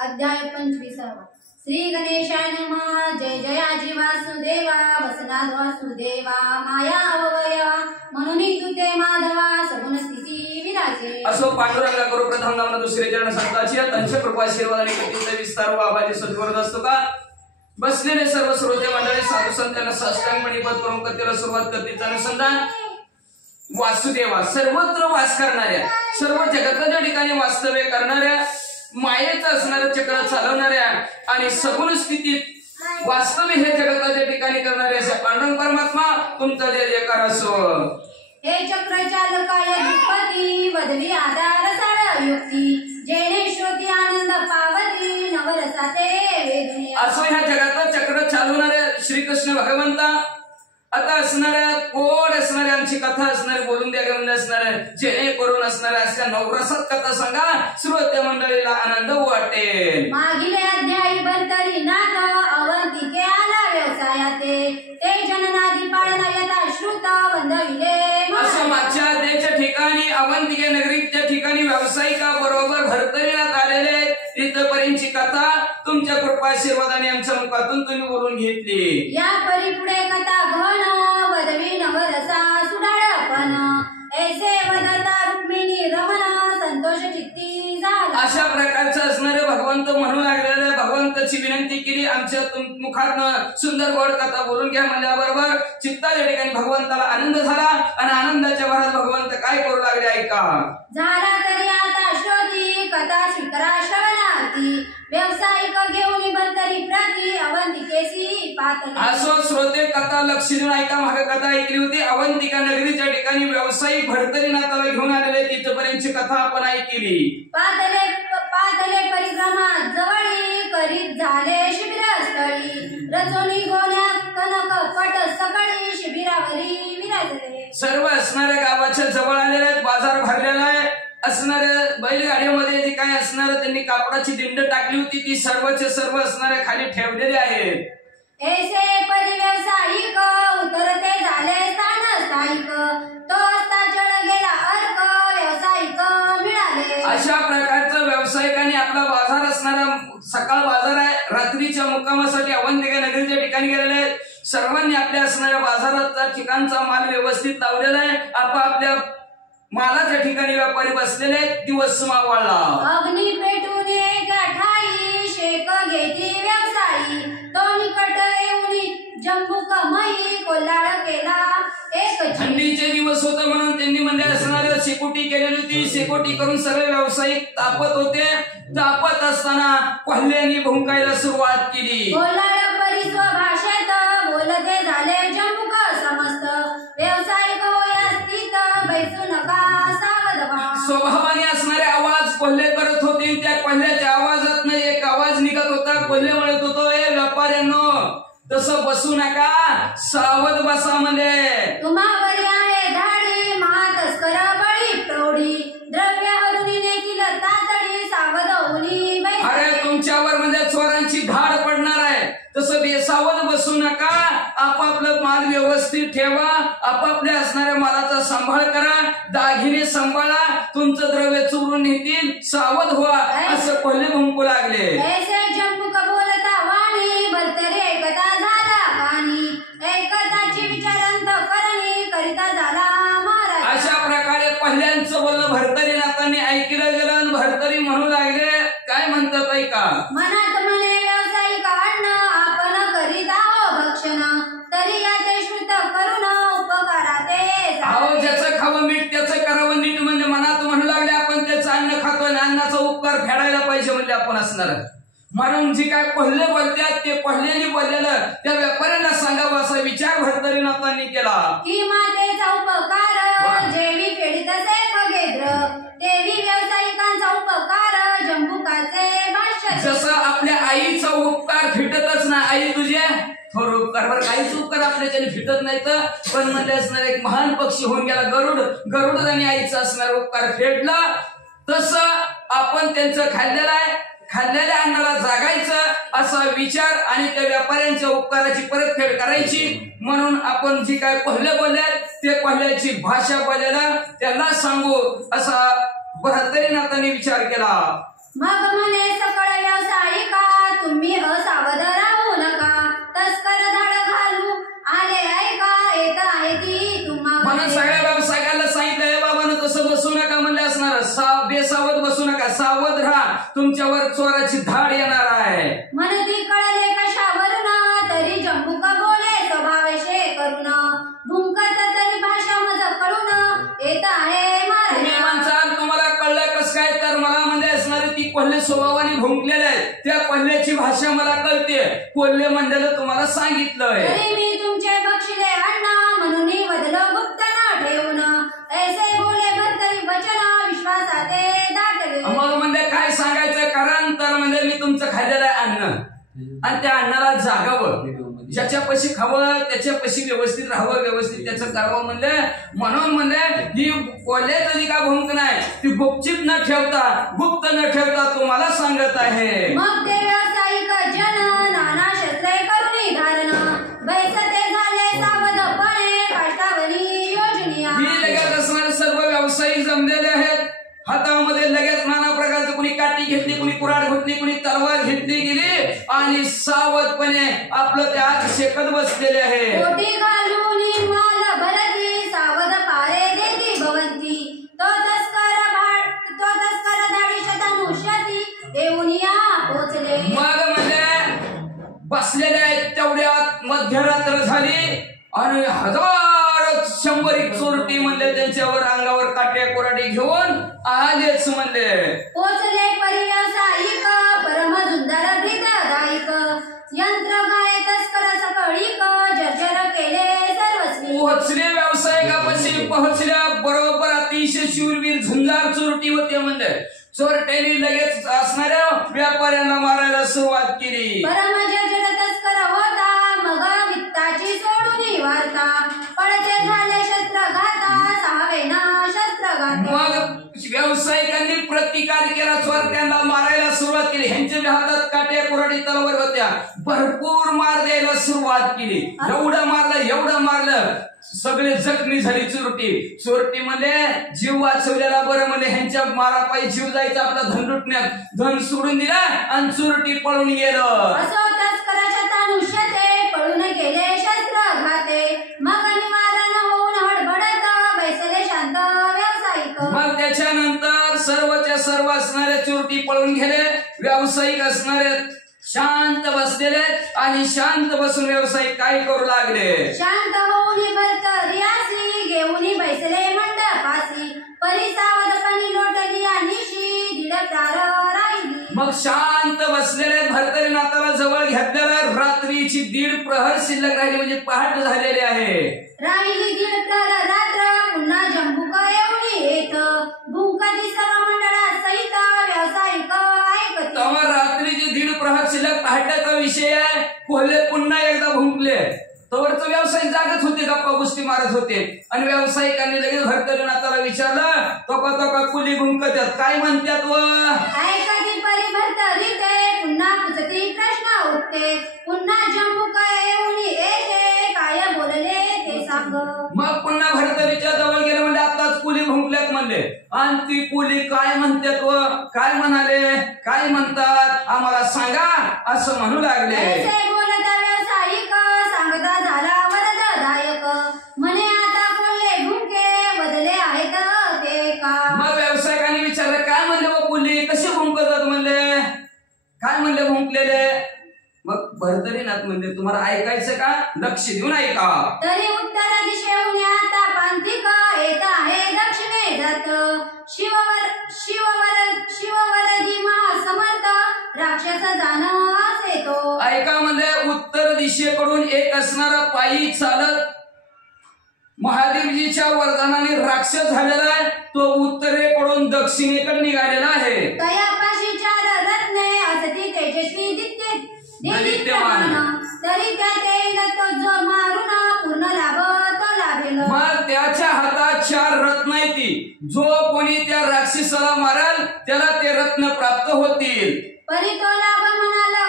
अध्याय 25 श्री गणेशाय नमः। जय जयाजी वासुदेवा वसनाद वासुदेवा माया अवयवा म्हणून तुते माधवा सगुण स्थिती विराजे। असो पांडुरंगा करू प्रथम नामना दुसरे चरण संताची त्यांच्या कृपा आशीर्वादाने कथेचा विस्तार व आभारी सद्गुरू असतो का। बसलेले सर्व श्रोते मंडळी साधू संतांना साष्टांग मणिपत करून कथेला सुरुवात करण्याचा अनुसंधान। वासुदेवा सर्वत्र वास करणाऱ्या सर्व जगताच्या ठिकाणी वास्तव्य करणाऱ्या मायेचं असणारं चक्र चालवणाऱ्या आणि सगुण स्थितीत वास्तव्य हे जगताच्या ठिकाणी करणारे असे पांडुरंग परमात्मा तुमचा जय जयकार असो। हे चक्र चालकाय दुपती वदवी आधार सार युक्ती जेणे श्रोती आनंद पावती नवरसाते वेदनी। असो ह्या जगात चक्र चालवणाऱ्या श्रीकृष्ण भगवंता आता असणाऱ्या कोड असणाऱ्या आमची कथा असणारे बोलून द्या घेऊन असणारे जेणे करून असणाऱ्या अशा नवरसात कथा सांगा श्रोते मंडळीला आनंद वाटेल। मागील अध्यायी बंतरी नाथ अवंतिके आला व्यवसायाते ते जननादी पाळना यथा श्रुत वंदविले। असं मागच्या अध्यायाच्या ठिकाणी अवंतिके नगरीच्या ठिकाणी व्यावसायिका बरोबर भरतरीनाथ आलेले तिथपर्यंतची कथा तुमच्या कृपा आशीर्वादाने आमच्या मुखातून तुम्ही बोलून घेतली। या परिपुढे कथा घन वदवी नवरसा सुडाळपण ऐसे वदता रुक्मिणी रमण संतोष चित्ती झाला। अशा प्रकारचं असणारे भगवंत म्हणू लागलेले भगवंताची विनंती केली आमच्या मुखातनं सुंदर गोड कथा बोलून घ्या म्हणल्याबरोबर चित्ताच्या ठिकाणी भगवंताला आनंद झाला आणि आनंदाच्या भरात भगवंत काय करू लागले ऐका। झाला तरी आता श्रोती कथा शिकरा श्रवणार्थी व्यावसायिक घेऊन बंतरी प्रती अवंतिकेसी पातळी। असो श्रोते कथा लक्ष देऊन ऐका। मागे कथा ऐकली होती अवंतिका नगरीच्या ठिकाणी व्यावसायिक भरतरीनाथाला घेऊन आलेले तिथपर्यंतची कथा आपण ऐकली। पातले परिक्रमा जवळी करीत झाले शिबिरस्थळी रचोनी गोण्या कनक पट सकळी शिबिरावरी विराजले। सर्व असणाऱ्या गावाच्या जवळ आलेले आहेत बाजार भरलेला आहे असणाऱ्या बैलगाडीमध्ये जे काय असणार त्यांनी कापडाची दिंड टाकली होती ती सर्वचे सर्व असणाऱ्या खाली ठेवलेले आहेत। ऐसे परिव्यावसायिक उतरते झाले स्थान स्थायिक तो असता चढ गेला अर्क व्यावसायिक मिळाले। अशा प्रकारचं व्यावसायिकांनी आपला बाजार असणारा सकाळ बाजार आहे रात्रीच्या मुक्कामासाठी अवंतिका नगरीच्या ठिकाणी गेलेले आहेत। सर्वांनी आपल्या असणाऱ्या बाजाराचा ठिकाणचा माल व्यवस्थित लावलेला आहे। आपापल्या मालाच्या ठिकाणी व्यापारी बसलेले दिवस मावळला अग्नी पेटून एक ठाई शेक घेती व्यवसायी तो निकट येऊन जम्बुक मई कोल्हाड केला एक थंडीचे दिवस होते म्हणून त्यांनी म्हणजे असणाऱ्या शेकोटी केलेली होती। शेकोटी करून सगळे व्यावसायिक तापत होते। तापत असताना कोल्ह्यांनी भुंकायला सुरुवात केली। कोल्हाड परी स्वभाषेत बोलते झाले जम्बुक समस्त व्यावसायिक होया स्थित बैसू नका सावधवा। स्वभावाने असणारे आवाज कोल्हे करत होते। त्या कोल्ह्याच्या आवाजातनं एक आवाज निघत होता। कोल्हे म्हणत होतो ए व्यापाऱ्यांनो तसं बसू नका सावध बसा म्हणजे तुम्हावरी आहे धाडी महातस्कर बळी प्रौढी द्रव्यावरून नेतील तातडी सावध होऊनी बैस। अरे तुमच्यावर म्हणजे चोरांची धाड पडणार आहे तसं बेसावध बसू नका। आपापलं माल व्यवस्थित ठेवा आपापल्या असणाऱ्या मालाचा सांभाळ करा दागिने सांभाळा तुमचं द्रव्य चोरून नेतील सावध व्हा असं कोल्हे भुंकू लागले। ऐसे जम्बुक बोलता वाणी भरतरे एकता झाला कानी एकताची विचारांत करणी करिता झाला महाराज। अशा प्रकारे कोल्ह्यांचं बोलणं भरतरीनाथांनी ऐकलं गेलं आणि भरतरी म्हणू लागले काय म्हणतात ऐका। मनात मने व्यावसायिक अन्न आपण करीत आहो भक्षण तरी याते श्रुत करून उपकाराते अहो ज्याचं खावं मीठ त्याचं करावं नीट म्हणजे मनात म्हणू लागले आपण त्याचं अन्न खातो आणि अन्नाचा उपकार फेडायला पाहिजे म्हणजे आपण असणार म्हणून जे काय कोल्हे बोलतात ते कोल्ह्यांनी बोललेलं त्या व्यापाऱ्यांना सांगावं असा विचार भरतरीनाथांनी केला की मातेचा उपकार जेवी फेडित सेफ घेद्र देवी व्यावसायिकांचा उपकार जम्बुकाचे भाष्य। जसं आपल्या आईचा उपकार फिटतच ना आई तुझ्या थोर उपकार बरं काहीच उपकार आपल्याच्याने फिटत नाही तर पण मध्ये असणार एक महान पक्षी होऊन गेला गरुड आणि आईचा असणार उपकार फेडला तसं आपण त्यांचं खाल्लेलं आहे खाल्लेल्या अन्नाला जागायचं असा विचार आणि त्या व्यापाऱ्यांच्या उपकाराची परतफेड करायची म्हणून आपण जी काय कोल्हे बोलल्यात ते कोल्ह्याची भाषा बोलायला त्यांना सांगू असा भरतरीनाथांनी विचार केला। मग म्हणे सकळ व्यवसाय अंगावर चोराची धाड येणार आहे. मनती कळले कशावरून तरी जंबुक बोले स्वभावेशे करून भुंकत तरी भाषा मज कळून येत आहे तुम्ही महाराज. म्हणसाल तुम्हाला कळलं कस काय, तर मला म्हणजे असणारे ती कोल्हे स्वभावाने भुंकलेले आहेत, त्या कोल्ह्याची भाषा मला कळते. कोल्हे म्हणलेलं तुम्हाला सांगितलंय. तरी मी तुमचे बक्षिले अण्णा म्हणून वदलो गुप्त न ठेवून ऐसे बोले भरतरी वचन विश्वासाते दाटले. मग म्हणजे काय सांगायचं कारण, तर म्हणजे मी तुमचं खाल्लेलं आहे अन्न आणि त्या अन्नाला जागावं, ज्याच्यापाशी खावं त्याच्यापाशी व्यवस्थित राहावं, व्यवस्थित त्याचं करावं म्हणले. म्हणून म्हणले ही कोल्हे तरी का भूक नाही, ती गुपचिप न ठेवता गुप्त न ठेवता तुम्हाला सांगत आहे. मग ते व्यावसायिक जन नाना शस्त्रे करुणी धारण बैसते झाले सावधपणे काष्टावरी योजनिया. ही लगेच असणारे सर्व व्यावसायिक जमलेले आहेत. हातामध्ये लगेच नाना प्रकारचे, कुणी काठी घेतली, कुणी कुऱ्हाड घेतली, कुणी तलवार घेतली गेली आणि सावधपणे आपलं त्या शेकत बसलेले आहे. कोटी घालून माल भरती सावध पारे देती भवंती तो तस्कर दाढी शतनुष्यती येऊन या पोचले. मग म्हणजे बसलेले आहेत तेवढ्यात मध्यरात्र झाली आणि हजार 100 चोरटी म्हणले त्यांच्यावर अंगावर काट्या कोराडी घेऊन आलेच म्हणले. पोचले परिव्यावसायिक परम सुंदर भीतदायिक यंत्र गाय तस्कर सकळीक जर्जर केले सर्वस्वी. पोहोचले व्यावसायिकापाशी पोहोचल्या बरोबर अतिशय शूरवीर झुंजार चोरटी होते म्हणले. चोरट्याने लगेच असणाऱ्या व्यापाऱ्यांना मारायला सुरुवात केली. परम जर्जर तस्कर होता मग वित्ताची सोडून वार्ता पडते झाले शस्त्रघाता सहावेना शस्त्रघात. मग व्यावसायिकांनी प्रतिकार केला, चोरट्यांना मारायला सुरुवात केली. ह्यांच्या हातात काट्या कुऱ्हाडी तलवार होत्या, भरपूर मार द्यायला सुरुवात केली. एवढं मारलं सगळे जखमी झाली चोरटी. चोरटी मध्ये जीव वाचवलेला बरं म्हणजे ह्यांच्या मारापायी जीव जायचा आपला धन लुटण्यात, धन सोडून दिला आणि चोरटी पळून गेलं. असो तस्कराच्या तानुष्यते पळून गेले शस्त्रघाते मग निवारण होऊन हडबडत बैसले शांत व्यावसायिक. मग त्याच्यानंतर सर्वच्या सर्व असणाऱ्या चोरटी पळून गेले, व्यावसायिक असणारे शांत बसलेले आणि शांत बसून व्यावसायिक काय करू लागले. शांत होऊन भरतरियासी घेऊन बैसले मंडपासी परिसावधपणी लोटली निशी दीड प्रार राहिली. मग शांत बसलेले भरतरीनाथाला जवळ घेतलेला रात्रीची 1.5 प्रहर शिल्लक राहिली, म्हणजे पहाट झालेली आहे. राहिली 1.5 प्रहर रात्र पुन्हा जंबुक येऊन येत भूंकती सर्व मंडळा सहित व्यावसायिक ऐकत. तेव्हा रात्रीची 1.5 प्रहर शिल्लक पहाटाचा विषय आहे. कोल्हे पुन्हा एकदा भुंकले. तोवरच व्यावसायिक जागच होते, गप्पा गोष्टी मारत होते आणि व्यावसायिकांनी लगेच भरतरीनाथाला विचारलं, तो कुली भुंकत्यात काय म्हणतात व ऐकती परी भरतरीते पुन्हा पुसती प्रश्न उठते पुन्हा जंबुक येऊन येते काय बोलले ते सांग. मग पुन्हा भरतरीच्या जवळ गेले, म्हणजे आताच कुली भुंकल्यात म्हणले आणि ती कुली काय म्हणतात व काय म्हणाले, काय म्हणतात आम्हाला सांगा असं म्हणू लागले. ऐसे बोलता व्यावसायिक सांगता झाला वरददायक म्हणे आता कोल्हे भुंके बदले आहेत ते का. मग व्यावसायिकांनी विचारलं काय म्हणले व कुली कसे भुंकतात म्हणले, काय म्हणले भुंकलेले. मग भरतरीनाथ म्हणले तुम्हाला ऐकायचं का, लक्ष देऊन ऐका. तरी उत्तर दिशेहून आता पांथिक येत आहे दक्षिणे जात शिववरजी महासमर्थ राक्षस जाण असे तो. ऐका म्हणजे उत्तर दिशेकडून एक असणारा पायी चालत महादेवजीच्या वरदानाने राक्षस झालेला आहे, तो उत्तरेकडून दक्षिणेकडे निघालेला आहे. तयापाशी 4 रत्ने असती तेजस्वी दित्यमान तरी त्या तेल तो जो मारून पूर्ण लाभ तो लाभेल. मग त्याच्या हातात 4 रत्न येतील, जो कोणी त्या राक्षसाला मारेल त्याला ते रत्न प्राप्त होतील. परी तो लाभ म्हणाला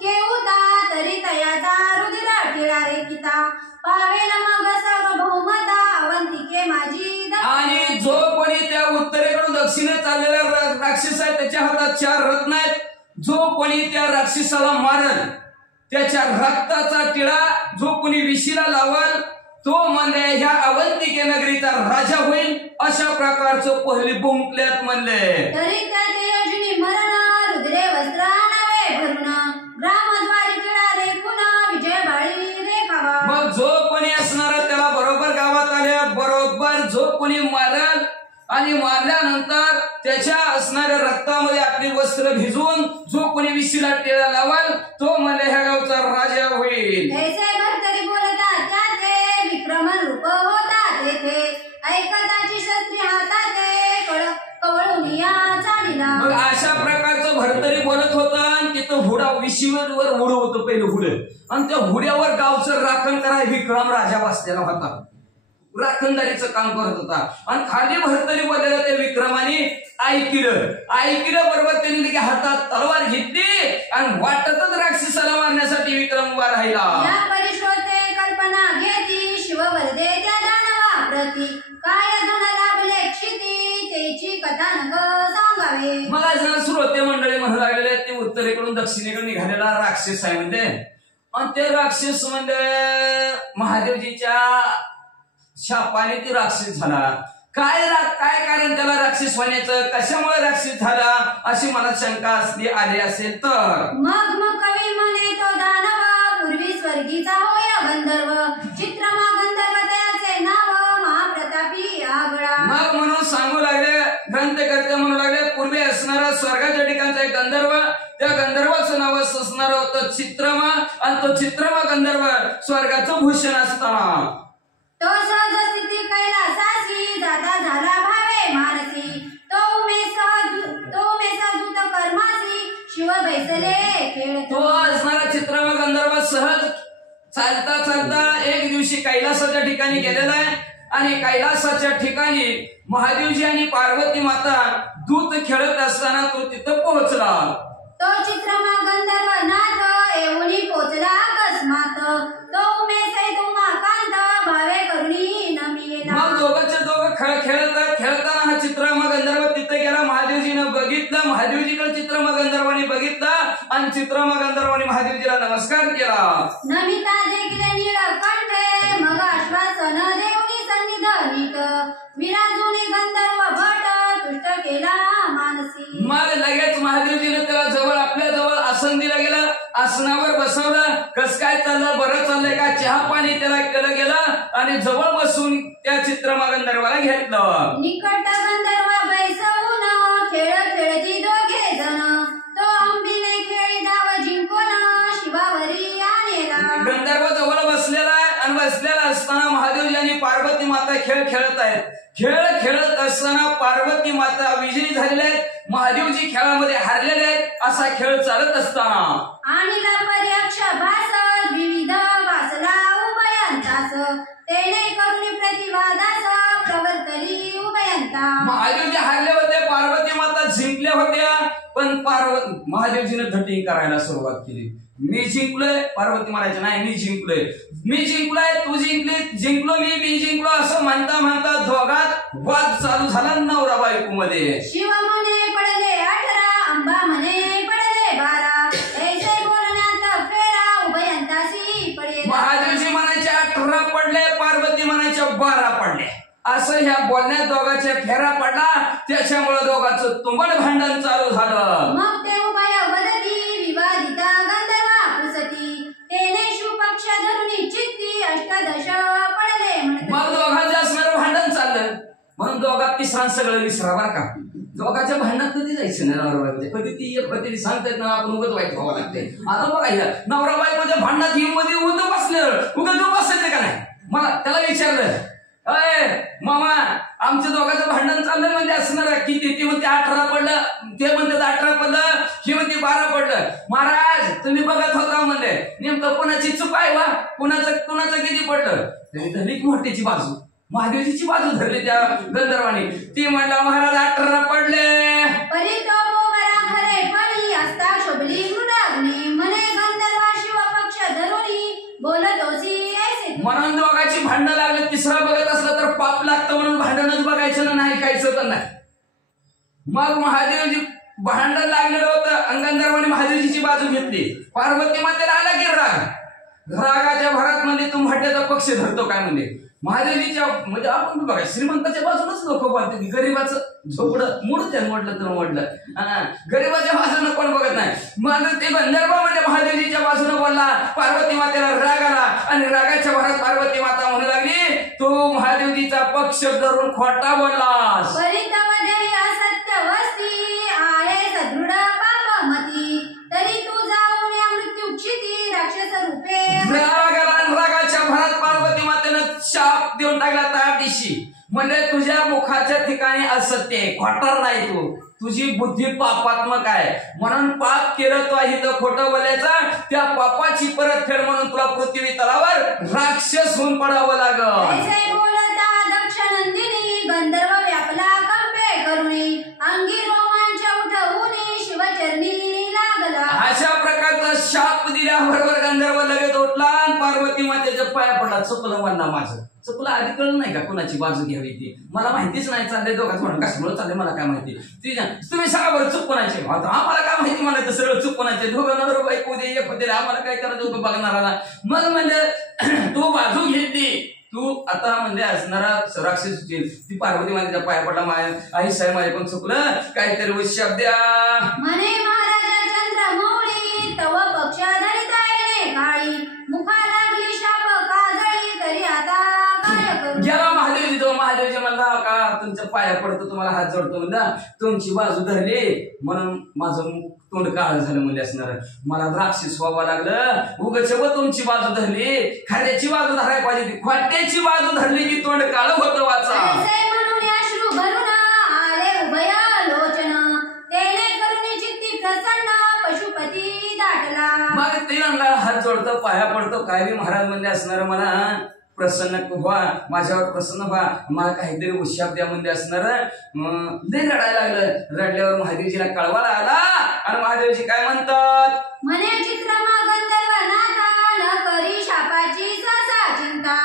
केऊता तरी तयाचा रुधिर टिळा रे किता पावेल मग सार्वभौमता अवंतिके माझी. आणि जो कोणी त्या उत्तरेकडून दक्षिणे चाललेला राक्षस आहे त्याच्या हातात 4 रत्न आहेत, जो कोणी त्या राक्षसाला मारल त्याच्या रक्ताचा टिळा जो कोणी विशीला लावल तो म्हणले ह्या अवंतिके नगरीचा राजा होईल. अशा प्रकारचं पहिले भुंकल्यात म्हणले. तरी त्या योजनी मरण रुद्र आणि मारल्यानंतर त्याच्या असणाऱ्या रक्तामध्ये आपली वस्त्र भिजवून जो कोणी विशीला टेळा लावाल तो मला ह्या गावचा राजा होईल. ऐसे भरतरी बोलतात त्याचे विक्रमन रूप होतात तेथे ऐकताची शस्त्री हातात कवळून या चालीला. मग अशा प्रकारचं भरतरी बोलत होता आणि तिथं हुडा विशीवर हुड होतं पहिलं हुड आणि त्या हुड्यावर गावचं राखण कराय विक्रम राजा बसलेला होता. राखणदारीचं काम करत होता आणि खाली भरतरी बोललेलं त्या विक्रमाने ऐकिलं बरोबर त्यांनी हातात तलवार घेतली आणि वाटतच राक्षसाला मारण्यासाठी विक्रम उभा राहिला. या परिश्रोते कल्पना घेती शिववर्धे त्या दानवा प्रती काय धन लाभले क्षिती त्याची कथा नग सांगावे. मग आज श्रोते मंडळी म्हणू लागलेले ते उत्तरेकडून दक्षिणेकडे निघालेला राक्षस आहे म्हणजे आणि ते राक्षस म्हणजे महादेवजीच्या शापाने ती राक्षस झाला. काय कारण त्याला राक्षस होण्याचं कशामुळे राक्षस झाला अशी मनात शंका आली असेल तर मग कवी म्हणे तो दानवा पूर्वी स्वर्गीचा होया गंधर्व चित्रमा गंधर्व त्याचे नाव महाप्रतापी आगळा. मग म्हणून सांगू लागले ग्रंथकर्ते म्हणू लागले पूर्वी असणारा स्वर्गाच्या ठिकाणचा एक गंधर्व त्या गंधर्वाचं नाव असणार होतं चित्रमा आणि तो चित्रमा गंधर्व स्वर्गाचं भूषण असताना तो सहज स्थिती कैलासासी जाता झाला भावे मानसी तो उमेसा दूत कर्मासी शिव बैसले खेळतो. तो असणारा चित्रमा गंधर्व सहज चालता एक दिवशी कैलासाच्या ठिकाणी गेलेला आहे आणि कैलासाच्या ठिकाणी महादेवजी आणि पार्वती माता दूत खेळत असताना तो तिथं पोहोचला. तो चित्रमा गंधर्व नाथ येऊनी पोचला अकस्मात तो उमेस उमाकांत भावे करुणी नमिला. मग दोघं खेळताना हा चित्रमा गंधर्व तिथे गेला. महादेवजीनं बघितलं महादेवजीकडे चित्रमा गंधर्वाने बघितलं आणि चित्रमा गंधर्वाने महादेवजीला नमस्कार केला. नमिता देखील नीळकंठे मग आश्वासन देऊनी सन्निधनीत विराजुनी गंधर्व भट तुष्ट केला मानसी. मग लगेच महादेवजीने त्याला आपल्या जवळ आसन दिलं गेलं. आसनावर बसवलं. कस काय चाललं बरं चाललंय का चहा पाणी त्याला केलं गेलं आणि जवळ बसून त्या चित्रमा गंधर्वाला घेतलं. निकट गंधर्व बैसवून खेळ खेळती दोघे जण तो अंबिने खेळी डाव जिंकून शिवावरी आणेला. गंधर्व जवळ बसलेला आहे आणि बसलेला असताना महादेवजी आणि पार्वती माता खेळ खेळत आहेत. खेळत असताना पार्वती माता विजयी झालेल्या आहेत. महादेवजी खेळामध्ये हारलेले आहेत. असा खेळ चालत असताना आणि पर्यक्ष भास विविध वासला उभयंतास तेने करुणी प्रतिवादास प्रवर्तली उभयंता. महादेवजी हारले होते पार्वती माता जिंकल्या होत्या पण महादेवजीने धटिंग करायला सुरुवात केली. मी जिंकलोय पार्वती म्हणायचे नाही मी जिंकलोय तू जिंकलो मी जिंकलो असं म्हणता दोघात वाद चालू झाला नवरा बायको मध्ये. शिव म्हणे पडले 18 अंबा म्हणे पडले 12 ऐसे बोलण्यात फेरा उभयंतासी पडले. महादेवजी म्हणायचे 18 पडले पार्वती म्हणायच्या 12 पडले असं ह्या बोलण्यात दोघांच्या फेरा पडला. त्याच्यामुळे दोघांचं तुंबड भांडण चालू झालं. मग ते उभय वदती विवादिता गंधर्वा पुसती तेने शुपक्ष धरुनी चित्ती अष्टदश पडले. मग दोघांचं असणारं भांडण चाललं म्हणून दोघात तिसरा सगळं विसरा बरं का. दोघांच्या भांडणात कधी जायचं नाही नवरा बायको कधी ती कधी सांगतात ना आपण उगत वाईट व्हावं लागते. आता बघा नवरा बायकोच्या भांडणात ही मध्ये उगत बसलं उगत बसायचं का नाही. मला त्याला विचारलं अय मामा आमच्या दोघांचं भांडण चाललंय म्हणजे असणार किती ती म्हणते 18 पडलं ते म्हणतात 18 पडलं ही म्हणते 12 पडलं. महाराज तुम्ही बघत होता म्हणजे नेमकं कोणाची चूक आहे वा कुणाचं किती पडलं. त्यांनी धरली मोठीची बाजू महादेवजीची बाजू धरली त्या गंधर्वाने. ती म्हणला महाराज 18 पडले. खरे पडली असता शोभली मृडाग्नी म्हणे गंधर्वा शिव पक्ष धरुनी बोलत होती. म्हणून दोघांची भांडणं लागली. तिसरा बघत असलं तर पाप लागतं म्हणून भांडणच बघायचं ना नाही ऐकायचं तर नाही. मग महादेवजी भांडण लागलेलं होतं गंधर्वाने महादेवजीची बाजू घेतली. पार्वती मातेला आला की रागाच्या भरात म्हणजे तू हट्ट्याचा पक्ष धरतो काय म्हणजे महादेवजीच्या म्हणजे आपण बघा श्रीमंताच्या बाजूनच लोक बोलतात की गरीबाचं झोपडं मोडलं तर मोडलं गरीबाच्या बाजूने कोण बघत नाही. मग ते गंधर्व म्हणजे महादेवजीच्या बाजूने बोलला. पार्वती मातेला राग आला आणि रागाच्या भरात पार्वती माता म्हणू लागली तू महादेवजीचा पक्ष पक्ष धरून खोटा बोललास. परितवदेय असत्य वस्ती आहे सदृढ पापमती तरी तू जाऊन या मृत्यूक्षिती राक्षस रूपे रागाच्या भरात पार्वती मातेनं शाप देऊन टाकला त्या दिवशी. म्हणजे तुझ्या मुखाच्या ठिकाणी असत्य आहे, खोटार नाही तू. तुझी बुद्धी पापात्मक आहे म्हणून पाप केलं तो इथं खोटं बोलायचा. त्या पापाची परतफेड म्हणून तुला पृथ्वी तलावर राक्षस होऊन पडावं लागल. ऐसे बोलता दक्ष नंदिनी गंधर्व व्यापला कंपे करुणी अंगी रोमांच उठवून शिवचरणी लागला. अशा प्रकारचा शाप दिल्याबरोबर गंधर्व लगेच उठला आणि पार्वती मातेच्या पाया पडला. चुकलं म्हणणं माझं, चुकलं. आधी कळलं नाही का कोणाची बाजू घ्यावी ती? मला माहितीच नाही. चाललंय दोघात म्हणून कशामुळे चाललंय मला काय माहिती. तुम्ही सांगा बरं चूक कोणाची? आम्हाला काय माहिती म्हणायचं, सगळं चूक कोणाचे? दोघं नवर बायको दे एक होते, आम्हाला काय करायचं दोघं बघणारा. मग म्हणजे तू बाजू घेतली, तू आता म्हणजे असणारा राक्षस ती पार्वती मातेच्या पाया पडला. आई साहेब माझे पण चुकलं, काहीतरी शब्द द्या म्हणे महाराजा चंद्रमौळी तव पक्ष धरिता येणे काळी मुखा लागली शाप काजळी तरी आता काय करू. गेला महादेवजी. तो महादेवजी म्हणला का तुमच्या पाया पडतो, तुम्हाला हात जोडतो. म्हणला तुमची बाजू धरली म्हणून माझं तोंड काळ झालं म्हणजे असणार. मला राक्षस व्हावं लागलं. उगाच तुमची बाजू धरली, खऱ्याची बाजू धरायला पाहिजे होती. खोट्याची बाजू धरली की तोंड काळ होतं वाचा. म्हणून अश्रू भरून आले उभया लोचन तेने करून चित्ती प्रसन्न पशुपती दाटला. मग ते म्हणला हात जोडतो, पाया पडतो. काय बी महाराज म्हणजे असणार, मला प्रसन्न व्हा, माझ्यावर प्रसन्न व्हा, मला काहीतरी उशाप द्या म्हणजे असणार. लय रडायला लागलं. रडल्यावर महादेवजीला कळवाला आला आणि महादेवजी काय म्हणतात म्हणे चित्रमा गंधर्व नाथा न करी शापाची सहसा चिंता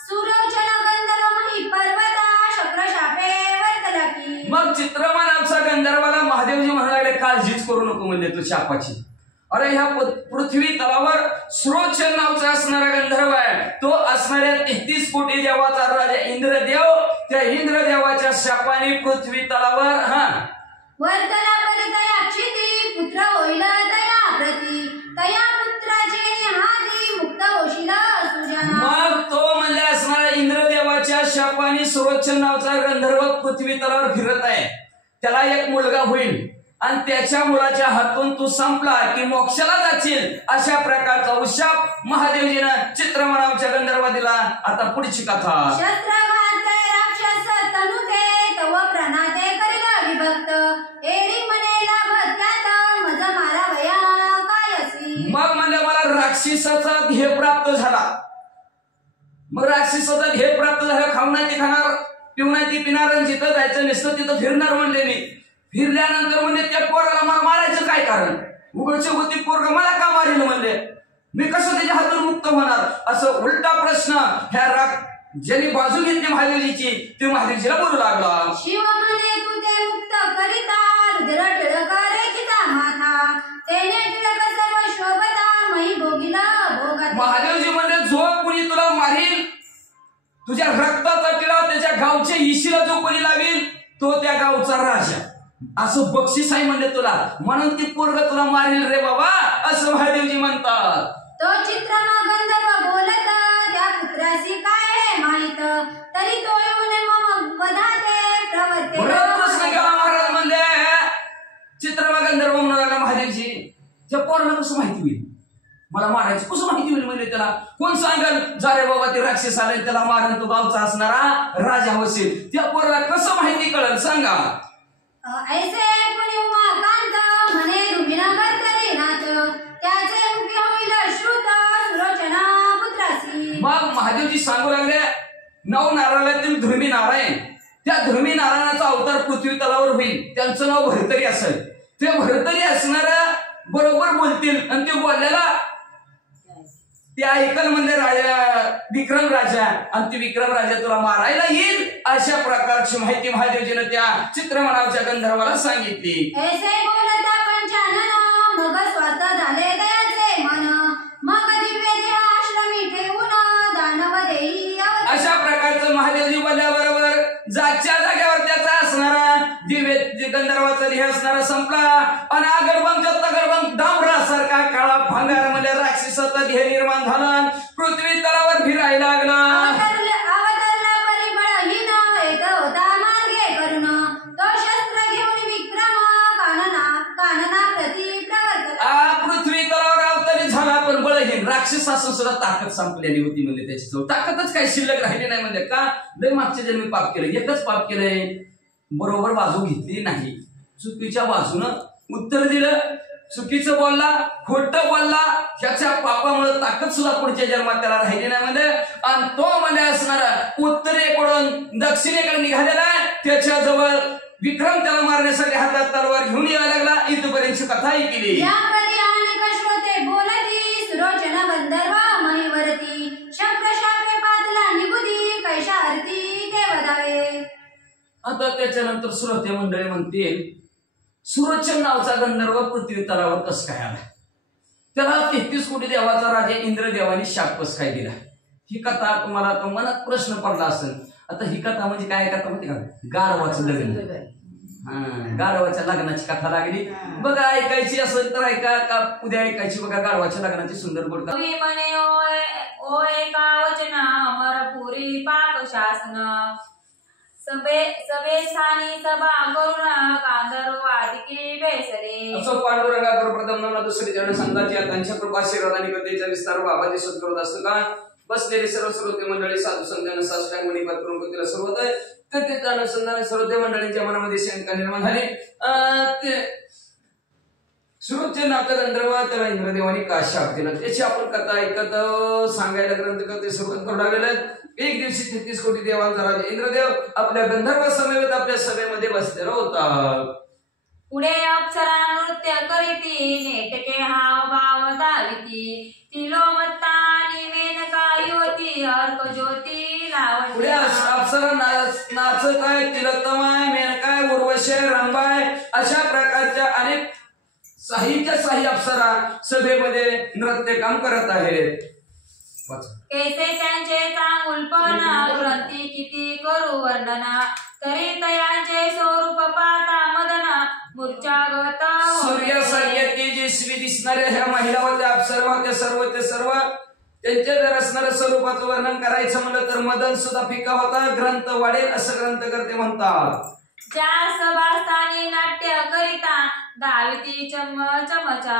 सुरोचन गंधर्व मही पर्वता शक्र शापे वर्तला की. मग चित्रमान आमचा गंधर्वाला महादेवजी म्हणायला लागले काळजीच करू नको म्हणजे तू शापाची. अरे ह्या पृथ्वी तलावर सुरोचन नावचा असणारा गंधर्व आहे. तो असणाऱ्या 33 कोटी देवाचा राजा इंद्रदेव, त्या इंद्रदेवाच्या शापाने पृथ्वी तलावर वर्तला परितया क्षिती पुत्र होईल तया प्रती तया पुत्राचे निहाती मुक्त होशील सुजाना. मग तो म्हणजे असणारा इंद्रदेवाच्या शापाने सुरोचन नावचा गंधर्व पृथ्वी तलावर फिरत आहे. त्याला एक मुलगा होईल आणि त्याच्या मुलाच्या हातून तू संपला की मोक्षाला जाशील, अशा प्रकारचा उशाप महादेवजीनं चित्रमनावच्या गंधर्व दिला. आता पुढची कथा. शस्त्रघात राक्षस तनुते तव प्रणाते करिला विभक्त एरी मनेला भत्यात मज मारा वया काय असी. मग म्हणजे मला राक्षसाचा ध्येय प्राप्त झाला. मग राक्षसाचा ध्येय प्राप्त झाला. खाऊ नाही ते खाणार, पिऊ नाही ती पिणार, जिथं जायचं नुसतं तिथं फिरणार म्हणले मी. फिरल्यानंतर म्हणजे त्या पोराला मला मारायचं काय कारण? उघडचे होती पोरग मला का मारेल म्हणले, मी कसं त्याच्या हातून मुक्त होणार? असं उलटा प्रश्न ह्या ज्यांनी बाजू घेतली महादेवजीची ते महादेवजीला बोलू लागला. शिव म्हणे तू ते मुक्त करिता रुद्र टिळक रेखिता माथा तेने टिळक सर्व शोभता मही भोगिला भोगता. महादेवजी म्हणजे जो कोणी तुला मारील, तुझ्या रक्ताचा टिळा त्याच्या गावच्या इशीला जो कोणी लावेल तो त्या गावचा राजा, असं बक्षीस आहे म्हणजे तुला, म्हणून ती पोरग तुला मारील रे बाबा, असं महादेवजी म्हणतात. तो चित्रमा गंधर्व बोलत त्या पुत्रासी काय हे माहित तरी तो येऊन मम वधाते प्रवर्ते. प्रश्न केला महाराज म्हणले. चित्रमा गंधर्व म्हणाला महादेवजी त्या पोराला कसं माहिती होईल मला मारायचं, कसं माहिती होईल म्हणजे त्याला कोण सांगल? जा रे बाबा ते राक्षस आले त्याला मारून तो गावचा असणारा राजा होशील. त्या पोराला कसं माहिती कळल सांगा? ऐसे कोणी उमाकांत म्हणे रुमिनागर करे नाथ त्याचे मुख्य होईल श्रुत सुरोचना पुत्रासी. मग महादेवजी सांगू लागले नव नारायणातील धर्मी नारायण, त्या धर्मी नारायणाचा अवतार पृथ्वी तलावर होईल. त्यांचं नाव भरतरी असेल. ते भरतरी असणार बरोबर बोलतील आणि ते बोलल्याला ते ऐकल म्हणजे राजा विक्रम राजा, आणि ते विक्रम राजा तुला मारायला येईल, अशा प्रकारची माहिती महादेवजीने त्या चित्रमनावच्या गंधर्वाला सांगितली. ऐसे बोलता पंचानन मग स्वस्त झाले दयाचे मन मग दिव्य देह आश्रमी ठेवून दानव देई. अशा प्रकारचं महादेवजी बोलल्याबरोबर जागच्या जागेवर त्याचा असणारा दिव्य गंधर्वाचा देह असणारा संपला आणि आगडबंग तगडबंग डांबरासारखा काळा भांगार मध्ये राक्षसाचा देह निर्माण झाला. पृथ्वी तलावर फिरायला लागला. अवतरला परिबळहीन राक्षस असून सुद्धा ताकद संपलेली होती म्हणजे त्याच्याजवळ ताकदच काही शिल्लक राहिली नाही म्हणजे का लय मागच्या जन्मी पाप केलं एकच पाप केलंय बरोबर बाजू घेतली नाही चुकीच्या बाजूनं उत्तर दिलं चुकीचं बोलला खोटं बोलला ह्याच्या पापामुळे ताकद सुद्धा पुढच्या जन्मात त्याला राहिली नाही म्हणजे आणि तो मध्ये असणारा उत्तरेकडून दक्षिणेकडे निघालेला त्याच्याजवळ विक्रम त्याला मारण्यासाठी हातात तलवार घेऊन यायला लागला इथपर्यंतची कथाही केली सुरोचन गंधर्व मणिवरती शक्र शाप्रे पातला निगुदी कैशा हरती देवदावे. आता त्याच्यानंतर श्रोते मंडळी म्हणतील सुरोचन नावचा गंधर्व पृथ्वी तलावर कस काय आला त्याला 33 कोटी देवाचा राजा इंद्रदेवाने शाप कस काय दिला ही कथा तुम्हाला आता मनात प्रश्न पडला असेल. आता ही कथा म्हणजे काय कथा माहिती का गाढवाचं लग्न गाढवाच्या लग्नाची कथा लागली बघा ऐकायची असेल तर ऐका का उद्या ऐकायची बघा गाढवाच्या लग्नाची सुंदर गोड म्हणे ओ एका वचना अमरपुरी पाक शासन सभे स्थानी सभा करुणा गांधर्व आदिकी बेसरे असो पांडुरंगाकर प्रथम नामना दुसरी चरण संतांची त्यांच्या कृपाशीर्वादाने कथेचा विस्तार बाबाजी सद्गुरू असतो का बसलेले सर्व श्रोते मंडळी साधू संतांना साष्टांग मणिपात करून कथेला सुरुवात आहे कथेचा अनुसंधान श्रोते मंडळींच्या मनामध्ये शंका निर्माण झाली ते सुरोचे नाथ गंधर्व त्याला इंद्रदेवाने का शाप दिला त्याची आपण कथा ऐकत सांगायला ग्रंथकथे सुरुवात करू लागलेले आहेत. एक दिवशी 33 कोटी देवांचा राजा इंद्रदेव आपल्या गंधर्व समेत आपल्या सभेमध्ये बसलेला होता. पुढे अप्सरा नृत्य करीती नेटके हाव भाव दाविती तिलोमत्ता आणि मेनका युवती अर्क ज्योती लावणी. पुढे अप्सरा नाचत आहे तिलोत्तम आहे मेनका आहे उर्वशी आहे रंभा आहे अशा प्रकारच्या अनेक साही अप्सरा सभेमध्ये नृत्य काम करत आहेत. कैसे त्यांचे चांगुलपण ग्रंथी किती करू वर्णना तरी तयांचे स्वरूप पाहता मदना मूर्छागत सूर्यासारख्या तेजस्वी दिसणाऱ्या ह्या महिला होत्या अप्सरा होत्या सर्व त्यांच्या जर असणाऱ्या स्वरूपाचं वर्णन करायचं म्हणलं तर मदन सुद्धा फिका होता ग्रंथ वाढेल असं ग्रंथकर्ते म्हणतात. ज्या सभास्थानी नाट्य करिता दाविती चमचा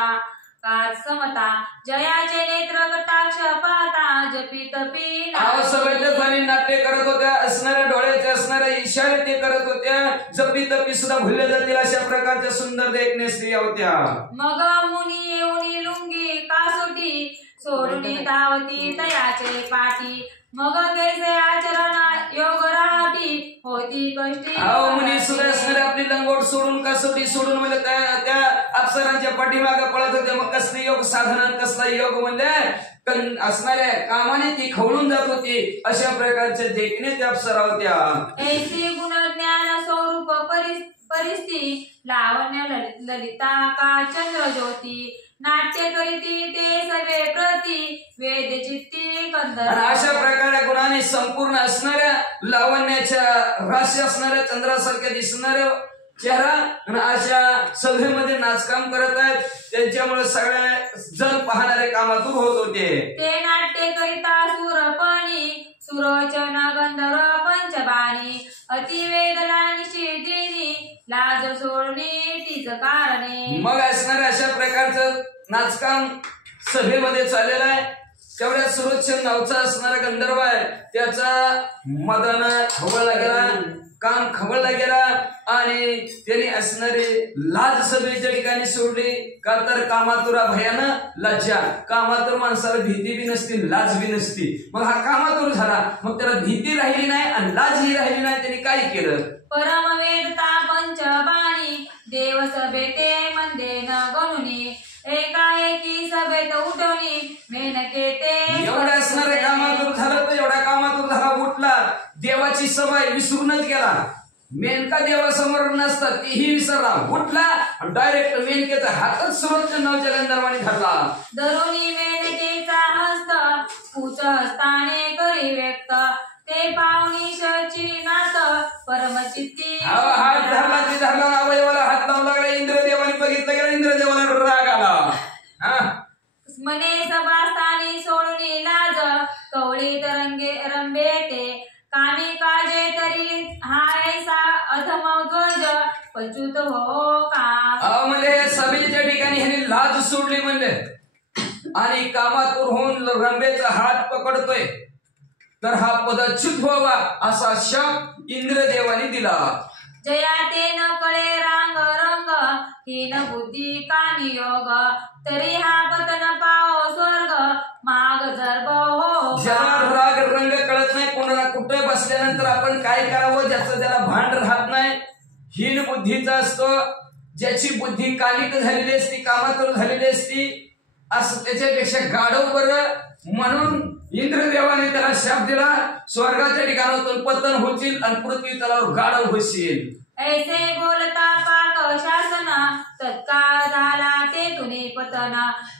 काच समता जयाचे नेत्र कटाक्ष पाहता जपी तपी सभेच्या नाट्य करत होत्या असणाऱ्या डोळ्याचे असणाऱ्या इशारे ते करत होत्या जपी तपी सुद्धा भुलले जातील अशा प्रकारच्या सुंदर देखण्या स्त्रिया होत्या. मग मुनी येऊनी लुंगी कासोटी सोडून धावती तयाचे पाठी मग कैसे आचरण योग राहती होती कष्टी. मुनी सुद्धा असणारे आपली लंगोट सोडून कसोटी सोडून म्हणजे त्या अप्सरांच्या पाठीमागे पळत होते मग कसली योग साधना कसला योग म्हणजे असणाऱ्या कामाने ती खवळून जात होती अशा प्रकारचे देखणे त्या अप्सरा होत्या. ऐसी गुणज्ञान स्वरूप परिस्थिती लावण्य ललिता का चंद्र ज्योती नाट्य करीती ते सगळे प्रती वेद चित्ती गंधर्व. अशा प्रकारे गुणाने संपूर्ण असणाऱ्या लावण्याच्या राशी असणाऱ्या चंद्रासारख्या दिसणाऱ्या चेहरा आणि अशा सभेमध्ये नाचकाम करत आहेत त्यांच्यामुळे सगळ्या जण पाहणारे कामातूर होत होते. ते नाट्य करिता सुरपणी सुरोचन गंधर्व पंचबाणी अतिवेदना निषेधिनी लाज सोडणी तीच कारणे. मग असणाऱ्या अशा प्रकारचं नाचकाम सभेमध्ये चाललेलं आहे. तेवढ्या सुरोचन नावचा असणारा गंधर्व आहे त्याचा मदन खवळला गेला काम खवळला गेला आणि त्यांनी असणारे लाज सभेच्या ठिकाणी सोडली का तर कामातुरा भयानं लज्जा कामातुर माणसाला भीती बी नसती लाज बी नसती मग हा कामातुर झाला मग त्याला भीती राहिली नाही आणि लाजही राहिली नाही त्यांनी काय केलं परमवेदता पंचबाणी देव सभेते मंदे न गणुनी एकाएकी सभेत उठवणी मेनके ते एवढ्या असणारे कामातूर झालं तर एवढ्या कामातूर झाला उठला देवाची सभा विसरूनच गेला मेनका देवासमोर नसतात तीही विसरला उठला डायरेक्ट मेनकेचा हातच सुरोचन नावाच्या गंधर्वाने धरला. दरुणी मेनकेचा हस्त उच हस्ताने करी व्यक्त ते पाहुणी शचीनाथ परमचित्ती हात धरला ते धरला अवयवाला हात लावू लागला इंद्रदेवाने बघितलं गेलं इंद्रदेवाला राग आला. मने सभास्थानी सोडून लाज कवळी तरंगे रंबे ते कामी काजे तरी हायसा अधम ध्वज पचूत हो का म्हणजे सभेच्या ठिकाणी ह्यांनी लाज सोडली म्हणले आणि कामातूर होऊन रंभेचा हात पकडतोय तर हा पदच्युत व्हावा असा शाप इंद्रदेवाने दिला. जया ते न कळे रांग रंग हीन बुद्धी कामी योग तरी हा पतन पाओ स्वर्ग माग जर्ब हो. ज्याला राग रंग कळत नाही, कोणाला कुठे बसल्यानंतर आपण काय करावं ज्याचं त्याला भान राहत नाही, हीन बुद्धीचा असतो. ज्याची बुद्धी कालिक झालेली असती, कामातूर झालेली असती, असं त्याच्यापेक्षा गाढव बरं. म्हणून इंद्रदेवाने त्याला शाप दिला, स्वर्गाच्या ठिकाणातून पतन होशील आणि पृथ्वी तलावर गाढव होशील. ऐसे बोलता पाक शासन तत्काळ झाला ते तुने पतन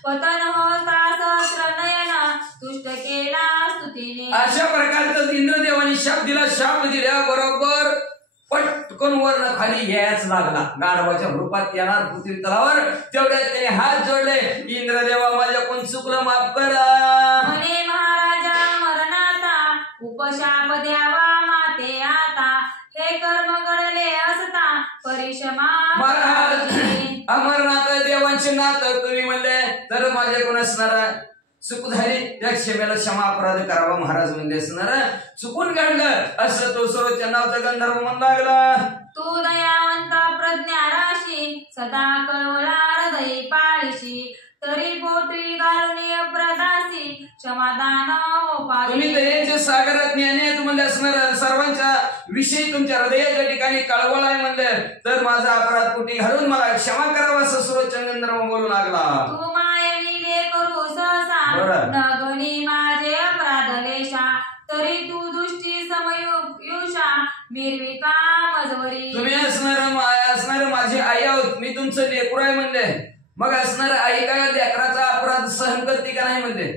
पतन होता सहस्र नयन तुष्ट केला स्तुतीने. अशा प्रकारचा इंद्रदेवाने शाप दिला. शाप दिल्याबरोबर पटकन वर्ण खाली घ्यायच लागला, गाढवाच्या रूपात येणार पृथ्वी तलावर. तेवढ्यात त्याने हात जोडले, इंद्रदेवा माझ्याकडून चुकलं, माफ करा. म्हणे महाराजा मरणाता उपशाप द्यावा माते आता हे कर्म घडले असता परिश्रमा. महाराज अमरनाथ देवांचे नाथ तुम्ही म्हणले तर माझ्याकडून असणारा चूक झाली, त्या क्षमेला क्षमा अपराध करावा महाराज म्हणले असणार. चुकून घडलं असं तो सर्वोच्च नावचा गंधर्व म्हणू लागला. तू दयावंत प्रज्ञा राशी सदा कळवळा हृदयी पाळीशी तरी पोटी घालून अप्रदासी क्षमादान तुम्ही दयेचे सागरात ज्ञानी म्हणले असणार. सर्वांच्या विषयी तुमच्या हृदयाच्या ठिकाणी कळवळ आहे म्हणले तर माझा अपराध पोटी घालून मला क्षमा करावा असं सर्वोच्च गंधर्व बोलू लागला. तू मायविले करू सहसा न गणी माझे अपराध लेशा तरी तू दृष्टी समयुषा मिरविका मजवरी. तुम्ही असणार माझी आई आहोत, मी तुमचं लेकरू आहे म्हणले. मग असणार आई काय लेकराचा अपराध सहन करते का नाही म्हणले,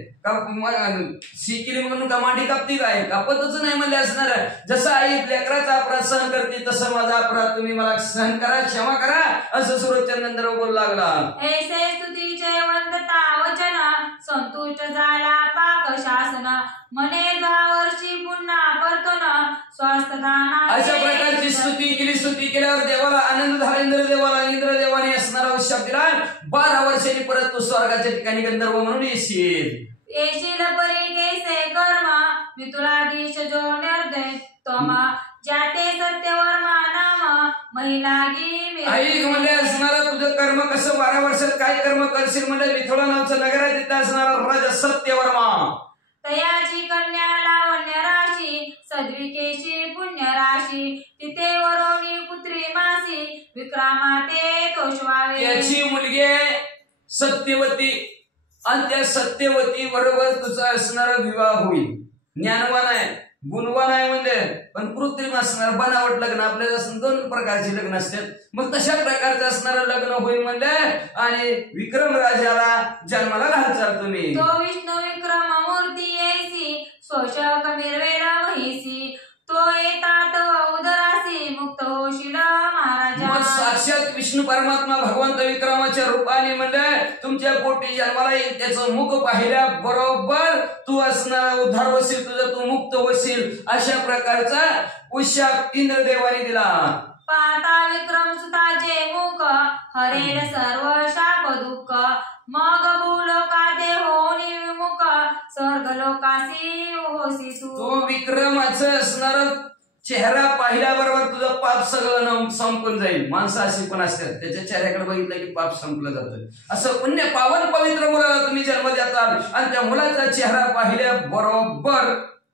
शिकिली म्हणून का मांडी कापती काय, कापतच नाही म्हणले असणार. जसं आई लेकराचा अपराध सहन करते तसं माझा अपराध तुम्ही मला सहन करा, क्षमा करा असं सर्वोच्च गंधर्व बोलू लागला. ऐसे स्तुतीचे वंदता वचन संतुष्ट झाला पाक शासन म्हणे 10 वर्षी पुन्हा परतन स्वास्थदाना. अशा प्रकारची स्तुती केली. स्तुती केल्यावर देवाला आनंद झाला. इंद्रदेवाने असणारा शाप दिला, 12 वर्षांनी परत तू स्वर्गाच्या ठिकाणी गंधर्व म्हणून येशील. येशील परी कैसे कर्म मी तुला दिश जो निर्दय तम ज्याते सत्यवर्मा नाम महिला गी. आई म्हणले असणार तुझं कर्म कसं 12 वर्षात काय कर्म करशील म्हणले. मिथुला नावचं नगर आहे तिथे असणारा राजा सत्यवर्मा. तयाची कन्या लावण्य राशी सद्विकेशी पुण्य राशी तिथे वरोनी पुत्री मासी विक्रामाते तोषवावे. याची मुलगी सत्यवती आणि त्या सत्यवती बरोबर तुझा असणारा विवाह होईल. ज्ञानवान आहे, गुणवान आहे म्हणजे पण कृत्रिम असणार बनावट लग्न. आपल्याला 2 प्रकारचे लग्न असतात. मग तशा प्रकारचं असणारं लग्न होईल म्हणले आणि विक्रम राजाला जन्माला घालचाल तुम्ही. तो विष्णू विक्रम मूर्ती येसी शोषक मिरवेल महिसी तो येतात उदरासी मुक्त होशील महाराजा. मग साक्षात विष्णू परमात्मा भगवंत विक्रमाच्या रूपाने म्हणजे तुमच्या पोटी जन्माला येईल. त्याचं मुख पाहिल्या बरोबर तू असणारा उद्धार होशील, तुझं तू मुक्त होशील. अशा प्रकारचा उशाप इंद्रदेवाने दिला. पाहता विक्रम सुताचे मुख हरेल सर्व शाप दुःख मग भूलोकाते होनी विमुख स्वर्ग लोकासी होसी तू. तो विक्रमाचं असणार चेहरा पाहिल्याबरोबर तुझं पाप सगळं संपून जाईल. माणसं अशी पण असतात, त्याच्या चेहऱ्याकडे बघितलं की पाप संपलं जातं. असं पुण्य पावन पवित्र मुलाला तुम्ही जन्म देतात आणि त्या मुलाचा चेहरा पाहिल्या बरोबर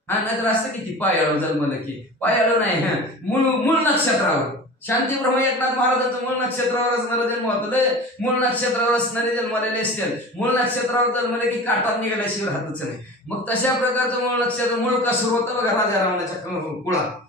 नाहीतर असतं किती पायाळू जन्मलं की पायाळू नाही मूळ नक्षत्रावर. शांती ब्रह्म एकनाथ महाराजांचं मूळ नक्षत्रावर असणारा जन्म होतं. मूळ नक्षत्रावर असणारे जन्मलेले असतील. मूळ नक्षत्रावर जन्मले की काटात निघाल्याशिवाय राहतच नाही. मग तशा प्रकारचं मूळ नक्षत्र मूळ कसं होतं बघा राजा रावणाच्या कुळात.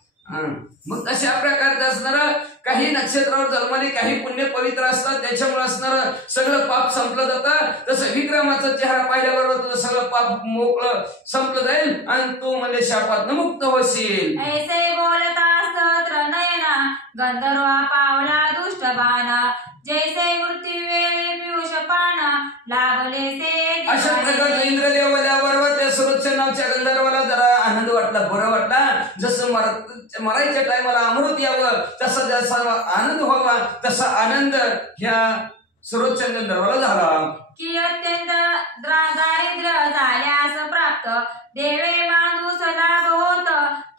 मग तशा प्रकारचं असणारं काही नक्षत्रावर जन्मले काही पुण्य पवित्र असतात त्याच्यामुळे असणारं सगळं पाप संपलं जातं. तसं विक्रमाचा चेहरा पाहिल्याबरोबर तुझं सगळं पाप मोकळं संपलं जाईल आणि तू म्हणजे शापातनं मुक्त होशील. ऐसे बोलता स्तोत्र नयना गंधर्वा पावला दुष्ट बाणा जैसे मृत्यू वेळी पियुष पाना लाभले से. अशा प्रकारचं इंद्रदेव बरोबर त्या सर्वोच्च नावच्या गंधर्वाला जरा आनंद वाटला, बरं वाटला. जसं मरायच्या टायमाला अमृत यावं तसा जसा आनंद व्हावा तसा आनंद ह्या सर्वोच्च गंधर्वाला झाला. की अत्यंत द्रागा देवे माणूस लाभ होत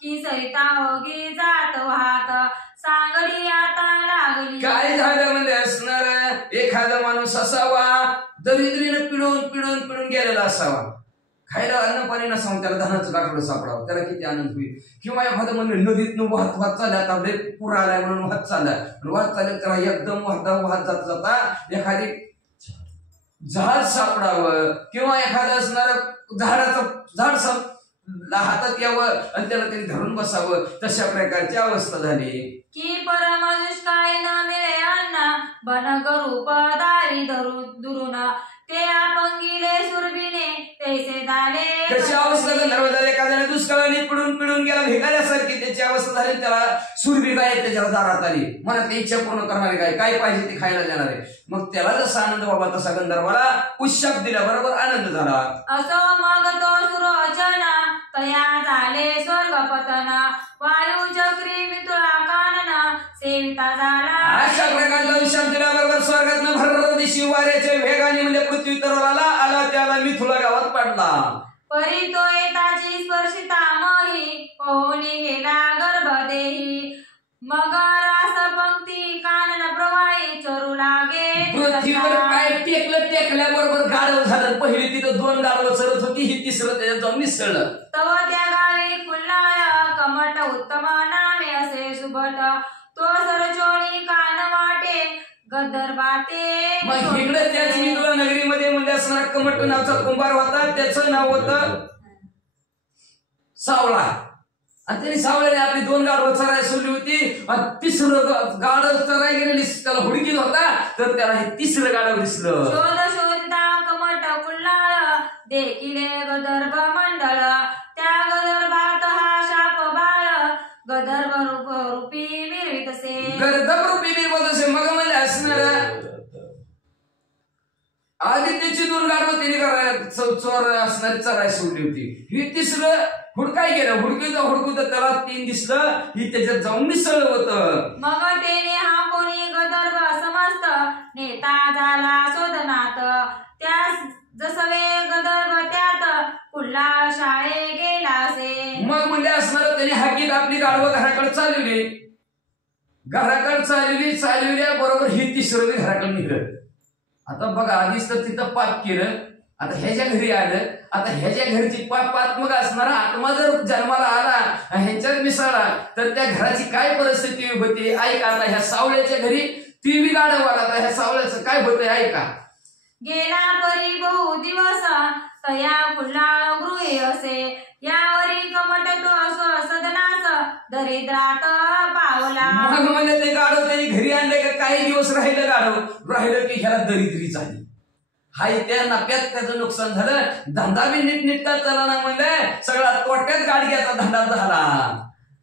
की सरिता होगी जात वाहत सांगडी आता लागली. काय झालं म्हणजे असणार एखादा माणूस असावा दरिद्रीनं पिळून गेलेला असावा, खायला अन्न पाणी नसावं, त्याला धनाचं गाठोडं सापडावं, त्याला किती आनंद होईल. किंवा एखादं म्हणजे नदीतनं वाहत चालल्या, आता पूर आलाय म्हणून वाहत चालल्या त्याला एकदम वाहत जाता एखादी झाड सापडावं किंवा एखादं असणार झाड हातात यावं आणि त्याला त्यांनी धरून बसावं, तशा प्रकारची अवस्था झाली. की परम दुष्काळी न मिळे अन्न बन करू पदारी दुरून ते अपंगिले सुरभिने तैसे झाले. त्याची अवस्था गंधर्व झाली. एखाद्याने दुष्काळाने पिडून गेला भिकाऱ्यासारखी त्याची अवस्था झाली. त्याला सुरभी गाय त्याच्या दारात आली, मनात इच्छा पूर्ण करणारी गाय, काय पाहिजे ते खायला देणारे. मग त्याला जसा आनंद बाबा तसा गंधर्वाला उशाप दिला, बरोबर आनंद झाला. असो मग तो सुरोचना तया झाले स्वर्गपतन वायू चक्री मिथुळा कानन सेविता झाला. अशा प्रकारचा उशाप दिल्याबरोबर स्वर्गातनं भर दिशी वाऱ्याच्या वेगाने म्हणजे पृथ्वी तरुणाला आला, त्याला मिथुला गावात पडला. परी तो येताची स्पर्शिता मही होऊनी गेला गर्भदेही मग रास पंक्ती कानन प्रवाही चरू लागे. पृथ्वीवर पाय टेकल्याबरोबर गाढव झालं. पहिली तिथं 2 गाढवं चरत होती, ही तिसरं त्याच्यात जाऊन मिसळलं. तव त्या गावी कुल्लाळ कमट उत्तम नामे असे सुबट तो सरचोळी कान वाटे गंधर्वाते. मग इकडे त्याच इंदुला नगरीमध्ये म्हणजे असणारा कमट नावचा कुंभार होता, त्याचं नाव होतं सावळा. आणि त्यांनी सावळ्याने आपली 2 गाढवं चरायला सोडली होती. आणि तिसरं गाढव चरायला गेलेली त्याला हुडकीत होता, तर त्याला हे तिसरं गाढव दिसलं. शोध शोधता कमट कुल्लाळ देखिले गंधर्व मंडळ त्या गंधर्वात हा शाप बाळ गंधर्व रूपी मिरवितसे. गंधर्व रूपी मिरवतसे. मग म्हणजे असणार आधी त्याची 2 गाढवं त्यांनी करायला चोर असणारी चरायला सोडली होती. ही तिसरं हुडकाय गेलं, हुडकूत त्याला 3 दिसलं, ही त्याच्यात जाऊन मिसळलं होतं. मग त्याने हा कोणी गंधर्व समस्त नेता झाला शोधनात त्यास जसवे गंधर्व त्यात कुल्लाळ शाळे गेला असे. मग म्हणजे असणार त्याने हाकीत आपली गाढवं घराकडे चालवली, चालविल्या बरोबर ही तिसरं घराकडे निघलं. आता बघा आधीच तर तिथं पाप केलं, आता ह्याच्या घरी आलं, आता ह्याच्या घरची पापात्मक असणारा आत्मा जर जन्माला आला ह्याच्यात मिसळला तर त्या घराची काय परिस्थिती होती ऐका. आता ह्या सावळ्याच्या घरी ती बी गाढव आला, आता ह्या सावळ्याचं काय होतंय ऐका. गेला परी बहु दिवस तया कुल्लाळ गृहे असे यावरी कमट तो सदनास दरिद्रात पावला. मग म्हणजे ते गाढव त्यांनी घरी आणले का काही दिवस राहिलं की ह्याला दरिद्री झाली. हाय त्या नफ्यात त्याचं नुकसान झालं, धंदा बी नीटनेटका चला ना म्हणलं, सगळा तोट्यात गाडग्याचा धंदा झाला.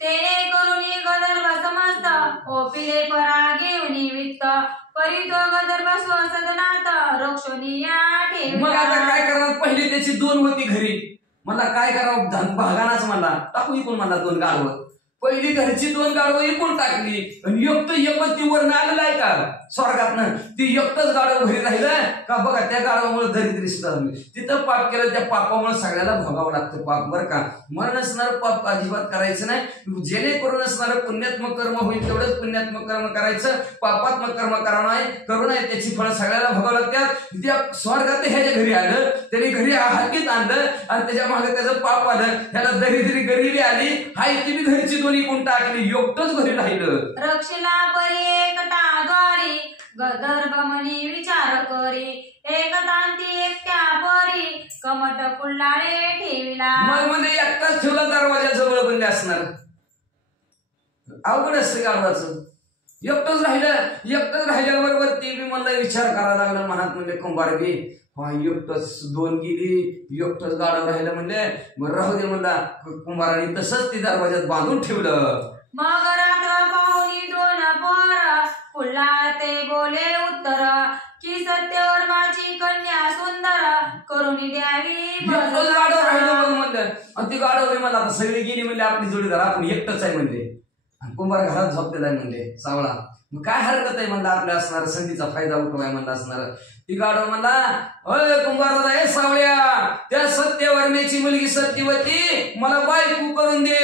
तेने करुणी गंधर्व समस्त ओपिले परा घेऊनी वित्त परी तो गंधर्व स्वसदनात रक्षणीया ठेवला. मग आता काय करणार, पहिली त्याची 2 होती घरी, मला काय करावं भागानाच म्हणला, टाकू इकून म्हणला 2 गाढवं. पहिली घरची 2 गाढवं इकून टाकली आणि एकटं ती वरनं आलेलं आहे का स्वर्गातनं, ती एकटंच गाढव घरी राहिलं का. बघा त्या गाढवामुळे दरिद्री तिथं पाप केलं, त्या पापामुळे सगळ्याला भोगावं लागतं पाप, बरं का. म्हणून असणार पाप अजिबात करायचं नाही. जेणेकरून असणार पुण्यात्मक कर्म होईल तेवढंच पुण्यात्मक कर्म करायचं, पापात्मक कर्म करू नये त्याची फळं सगळ्याला भोगावं लागतात. त्या स्वर्गात ह्याच्या घरी आलं, त्याने घरी हाकीत आणलं आणि त्याच्या मागे त्याचं पाप आलं, त्याला दरिद्री गरिबी आली, हाय ती बी घरची 2 इकून टाकली, एकटंच घरी राहिलं. रक्षिला परी एकटा द्वारी गंधर्व मनी विचार करी एकतांती एकट्या परी कमट कुल्लाळे ठेविला. मग म्हणजे एकटाच ठेवला दरवाजा जवळ बंद असणार, अवघड असतं गाढवाचं. एकटंच राहिल्याबरोबर ते बी मला विचार करायला लागला मनात, म्हणजे कुंभार बी एकटंच 2 गेली, एकटंच गाढव राहिलं म्हणले, मग राहू दे म्हणला. कुंभाराने तसंच ती दरवाजात बांधून ठेवलं. मग रात्र पाहुणी 2 पोर कुल्लाळ ते बोले उत्तर की सत्यवर्माची कन्या सुंदर करुणी द्यावी. गाढव राहिलं मग म्हणलं, आणि ती गाढव मला आता सगळी गेली म्हणले, आपली जोडीदार आपण एकटंच आहे म्हणले, कुंभार घरात झोपलेला आहे म्हणले सावळा. मग काय हरकत आहे म्हणलं, आपल्या असणार संधीचा फायदा उठवाय म्हणलं असणार. ती गाढव म्हणला, अय कुंभार दादा, हे सावळ्या, त्या सत्यवर्मेची मुलगी सत्यवती मला बायको करून दे.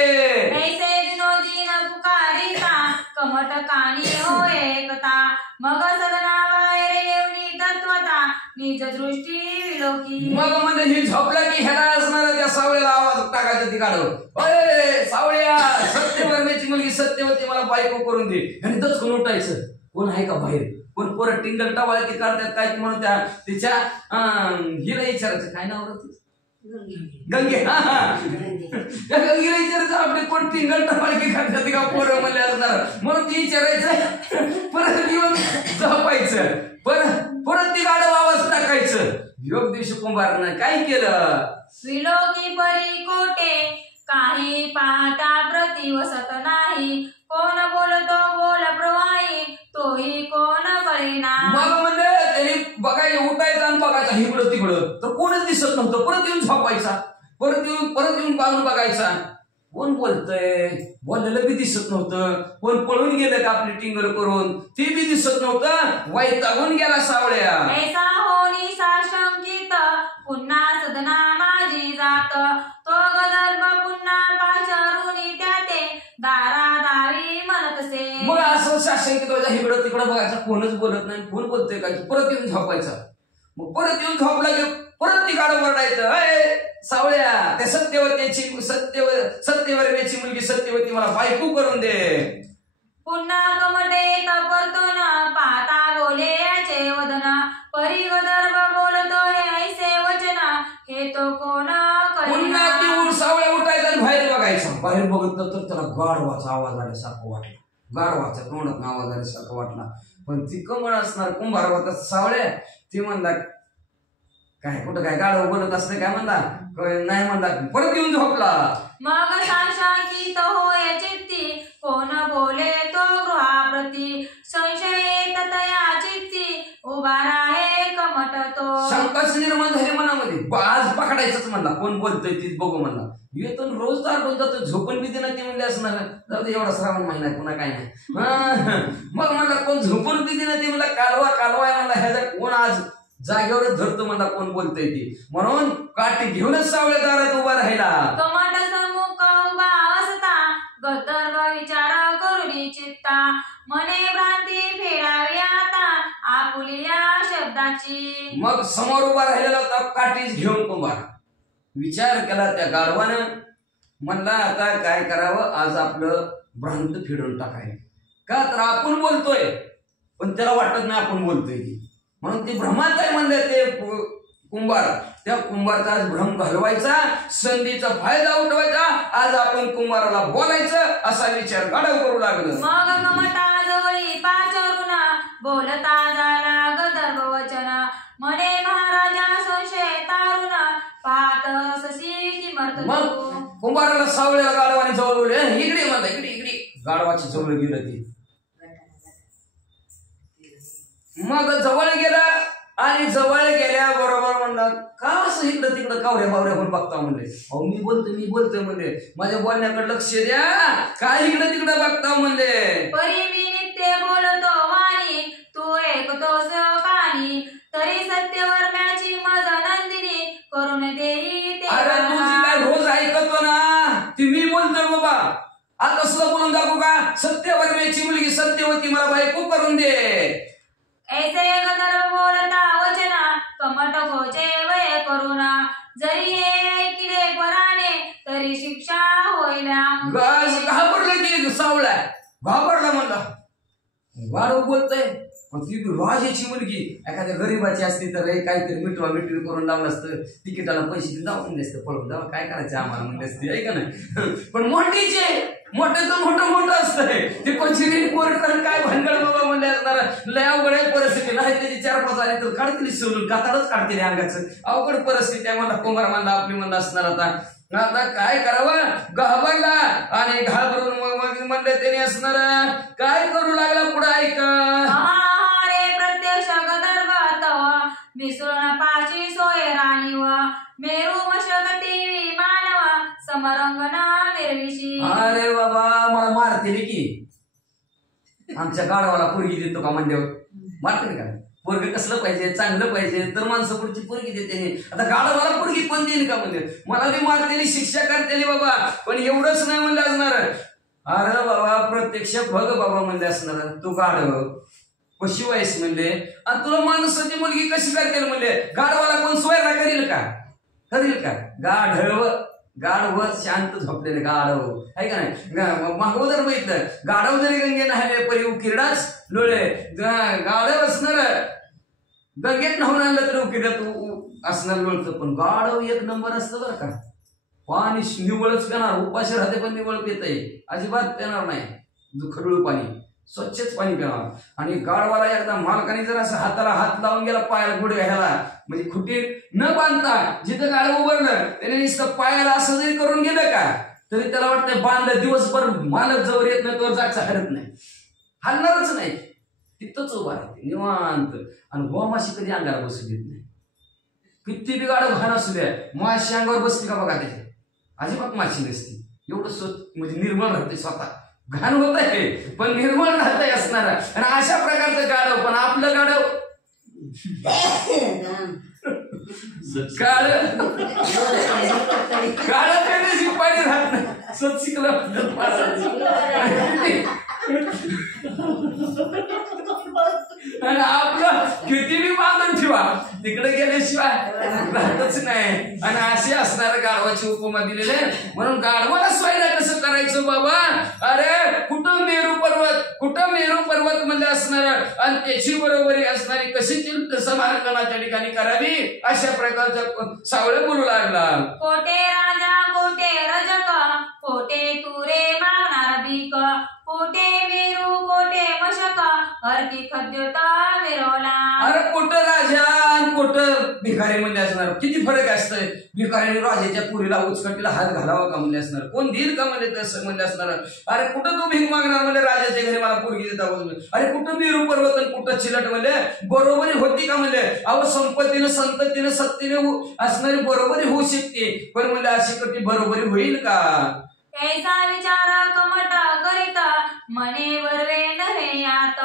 ऐसे विनोदी न पुकारिता कमट काणी होय एकता मग सदना बाहेर येऊनी तत्वता निज दृष्टी विलोकी. मग म्हणजे ही झोपला की ह्याला असणार त्या सावळ्याला आवाज टाकायचा ती काढव, अरे सावळ्या सत्यवर्णीची मुलगी सत्यवती मला बायको करून दे. आणि दचकून उठायचं, कोण आहे का बाहेर, कोण पोरं टिंगल टावाळ्या ती करतात काय म्हणून त्या तिच्या हिला विचारायचं काय नाव होतं गंगे. त्या गंगेला विचारायचं आपले कोण टिंगल टावाळी करतात का पोरं म्हणले असणार म्हणून ती विचारायचं, परत येऊन झोपायचं, परत ती गाडव आवाज टाकायचं. योग दिवशी कुंभारनं काय केलं, विलोकी परी कोटे काही पाहता प्रति वसत नाही कोण बोलतो बोल प्रवाही तोही कोण कळेना. मग म्हणजे त्यांनी बघायला उठायचं आणि बघायचं इकडं तिकडं तर कोणच दिसत नव्हतं. परत येऊन झोपायचा, परत येऊन बाजून बघायचा, कोण बोलतंय, बोललेलं बी दिसत नव्हतं. कोण पळून गेलं का आपली टिंगर करून ते बी दिसत नव्हतं. वैतागून गेला सावळ्या. ऐसा होनी साशंकित पुन्हा सदना माझी जात तो गदर्भ पुन्हा पाचारुनी त्याते दारादारी म्हणतसे. मग असं शासंकित व्हायचा, इकडं तिकडं बघायचा, कोणच बोलत नाही, कोण बोलतोय का, परत येऊन झोपायचा. मग परत येऊन झोपला की परत ती गाडं वरडायचं, अय सावळ्या त्या सत्यवर्णीची मुलगी सत्यवती मला बायको करून दे. पुन्हा कमटे तपरतोन पाहता बोले याचे वदन परी गदर्भ बोलतो हे ऐसे वचन हे तो कोण पुन्हा कळेना. ती सावळ्या उठायचा आणि बाहेर बघायचा. बाहेर बघितलं तर त्याला गाढवाचा आवाज आल्यासारखं वाटला, गाढवाच्या तोंडात आवाज आल्यासारखं वाटला. पण ती कमळ असणार कुंभार होता सावळ्या, ती म्हणला काय कुठं काय गाढव बोलत असते काय म्हणला, नाही म्हणला, परत येऊन झोपला. मग साशंकित होय चित्ती कोण बोले तो गृहाप्रती संशय येत तया चित्ती उभा राहे कमट तो. शंकाच निर्माण झाली मनामध्ये, आज पकडायचंच म्हणला, कोण बोलतोय ती बघू म्हणला. येतो रोज दाखवून जातो, झोपून बी देणार ते म्हणले असणार, जाऊ दे एवढा श्रावण महिना पुन्हा काय नाही. मग म्हणला कोण झोपून बी देणार ते म्हणला, कालवा आहे म्हणला, ह्याचा कोण आज जागेवरच धरतो म्हणला कोण बोलतोय ती. म्हणून काठी घेऊनच सावळ्या दारात उभा राहिला. कमट सम्मुख उभा असता गदर्भ विचार करुनी चित्ता मने भ्रांती फेडावी आता आपुलिया शब्दाची. मग समोर उभा राहिलेला होता काठीच घेऊन कुंभार. विचार केला त्या गाढवानं, म्हणला आता काय करावं, आज आपलं भ्रांत फेडून टाकाय का, तर आपण बोलतोय पण त्याला वाटत नाही आपण बोलतोय ती, म्हणून ती भ्रमात आहे म्हणले ते कुंभार. त्या कुंभारचा आज भ्रम घालवायचा, संधीचा फायदा उठवायचा, आज आपण कुंभाराला बोलायचं असा विचार गाढव करू लागलं. मग कमटा जवळी पाचरुन बोलता झाला गदर्भ वचन मने महाराजा संशय तारुण पाहत ससी किमर्थ. मग कुंभाराला सावळ्या गाढवाने जवळ बोलले, इकडे म्हणला, इकडे गाढवाची जवळ गेलं ती. मग जवळ गेला आणि जवळ गेल्याबरोबर म्हणला, का असं इकडं तिकडं कावऱ्या बावऱ्या पण बघता म्हणले. अहो मी बोलतोय म्हणले, माझ्या बोलण्याकडे लक्ष द्या, काय इकडं तिकडं बघता म्हणले. परी मी नित्य बोलतो वाणी तू ऐकतोस कानी तरी सत्यवर्म्याची मज नंदिनी करून देई ते. अरे तुझी काय रोज ऐकतो ना, ती मी बोलतोय बाबा, आता कसलं बोलून दाखवू का, सत्यवर्म्याची मुलगी सत्यवती मला बायको करून दे. ऐसे गदर्भ बोलता वचना कमट घोचे वय करुणा जरी हे ऐकिले पराने तरी शिक्षा होईला. घाबरलं की सावळा, घाबरला म्हणला, वाढव बोलतोय. ती राजाची मुलगी एखाद्या गरीबाची असती तर काहीतरी मिठवा मिठवी करून लावलं असतं, तिकिटाला पैसे जाऊ म्हणले असतं, पळून जावं काय करायचं आम्हाला म्हणले असते, आहे का नाही. पण मोठीचे मोठे तर मोठं असतंय ते कोचिंग कोर्ट काय भानगड बाबा म्हणले असणार, लय अवघड परिस्थिती नाही. त्याची 4-5 आली तर काढतील सोडून, काताळच काढतील अंगाचं, अवघड परिस्थिती आहे म्हणला. कुंभार म्हणला आपली म्हणला असणार, आता काय करावं, घाबरला आणि घाबरून मग म्हणले त्याने असणार, काय करू लागला पुढे ऐका. प्रत्यक्ष गदर्भ तव मिसळून पाची सोय राणीव मेरू मशकती मानव समरंगना निर्विशी. अरे बाबा मला मारतील की, आमच्या गाढवाला पोरगी देतो का म्हणल्यावर मारतील का, पोरग कसलं पाहिजे, चांगलं पाहिजे, तर माणसं पुढची पोरगी देते. आता गाडवाला पोरगी कोण देईन का म्हणजे, मला बी मारतेली शिक्षा करतेली बाबा, पण एवढंच नाही म्हणलं असणार. अरे बाबा प्रत्यक्ष बघ बाबा म्हणले असणार, तू गाढव कशी वाईस म्हणले, आणि तुला माणसाची मुलगी कशी करते म्हणले. गाढवाला कोण सोयरा करील का, करील का. गाढव शांत झोपलेले गाढव आहे का नाही. मागव जर बघितलं, गाढव जरी गंगे नाहिले परी उकिरडाच लोळे. गाढव असणार गंगेत न्हाऊन आणलं तर उकिरड्यात असणार लोळतं, पण गाढव एक नंबर असतं बरं का. पाणी निवळच पिणार, उपाशी राहते पण निवळ पितय, अजिबात पिणार नाही खडूळ पाणी, स्वच्छच पाणी पिणार. आणि गाढवाला एकदा मालकाने जर असं हाताला हात लावून गेला, पायाला गुड घ्यायला म्हणजे खुटी न बांधता जिथं गाढव उभारलं त्याने नुसतं पायाला असं जरी करून गेलं का, तरी त्याला वाटतं बांधलं दिवसभर मालक जवळ येत नाही, तो जागचा हरत नाही, हलणारच नाही, तिथंच उभा राहते निवांत. आणि गोमाशी कधी अंगाला बसू देत नाही. किती बी गाढव घाण असू द्या, माशी अंगावर बसली का बघा त्याच्या, अजिबात माशी नसती. एवढं म्हणजे निर्मळ राहते, स्वतः घाण होत आहे पण निर्मळ राहत असणार. आणि अशा प्रकारचं गाढव. पण आपलं गाढव काळ त्याच्याशी पाणी राहत नाही, सत शिकलं आणि आपलं किती बी बांधून ठेवा तिकडे गेल्याशिवाय राहतच नाही. आणि असे असणाऱ्या गाढवाची उपमा दिलेले. म्हणून गाढवाला स्वयंला कसं करायचं बाबा, अरे कुठं मेरू पर्वत मध्ये असणार आणि त्याची बरोबरी असणारी कशी समारकणाच्या ठिकाणी करावी, अशा प्रकारचं सावळे बोलू लागला. कोटे राजा कोटे रजक, कोटे तुरे मागणार भीक, कोटे मेरू कोटे मशक, हरकी खद्योता मिरवला. अरे कुठं राजा आणि कुठं भिकारी म्हणजे असणार, किती फरक असतंय. भिकारीने राजाच्या पुरीला उचकटीला हात घालावा का म्हणजे असणार, कोण देईल का म्हणजे तसं म्हणजे असणार. अरे कुठं तू भीक मागणार म्हणजे राजाच्या घरी मला पोरगी देता. अरे कुठं मेरू पर्वत आणि कुठं चिलट म्हणजे बरोबरी होती का म्हणजे. अहो संपत्तीनं संततीनं सत्तेने असणारी बरोबरी होऊ शकते, पण म्हणजे अशी कधी बरोबरी होईल का. ऐसा विचार कमट करीत, मने वरवे नव्हे यात,